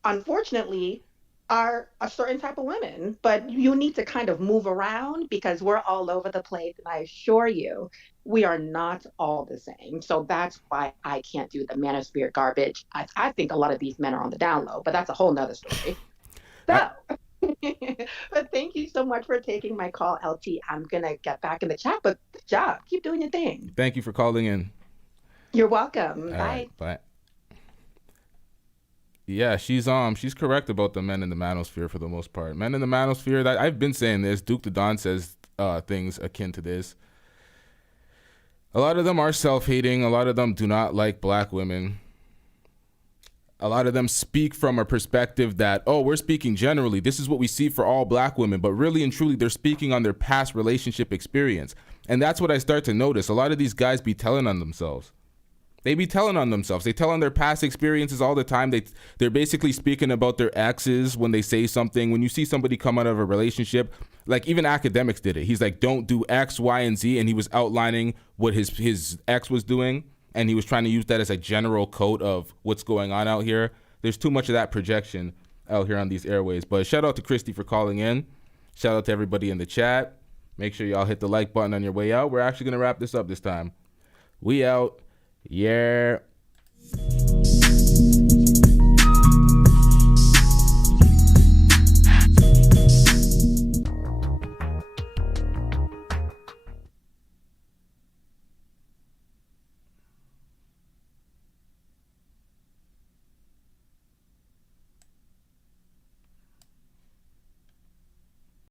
unfortunately, are a certain type of women, but you need to kind of move around because we're all over the place. And I assure you, we are not all the same. So that's why I can't do the manosphere garbage. I think a lot of these men are on the down low, but that's a whole nother story. So, but thank you so much for taking my call, LT. I'm going to get back in the chat, but good job. Keep doing your thing. Thank you for calling in. You're welcome. Bye. Right, bye. Yeah, she's correct about the men in the manosphere for the most part. Men in the manosphere, that I've been saying this. Duke the Don says things akin to this. A lot of them are self-hating. A lot of them do not like black women. A lot of them speak from a perspective that, oh, we're speaking generally. This is what we see for all black women. But really and truly, they're speaking on their past relationship experience. And that's what I start to notice. A lot of these guys be telling on themselves. They be telling on themselves. They tell on their past experiences all the time. They're basically speaking about their exes when they say something. When you see somebody come out of a relationship, like even academics did it. He's like, don't do X, Y, and Z. And he was outlining what his ex was doing. And he was trying to use that as a general code of what's going on out here. There's too much of that projection out here on these airways. But shout out to Christy for calling in. Shout out to everybody in the chat. Make sure y'all hit the like button on your way out. We're actually going to wrap this up this time. We out. Yeah.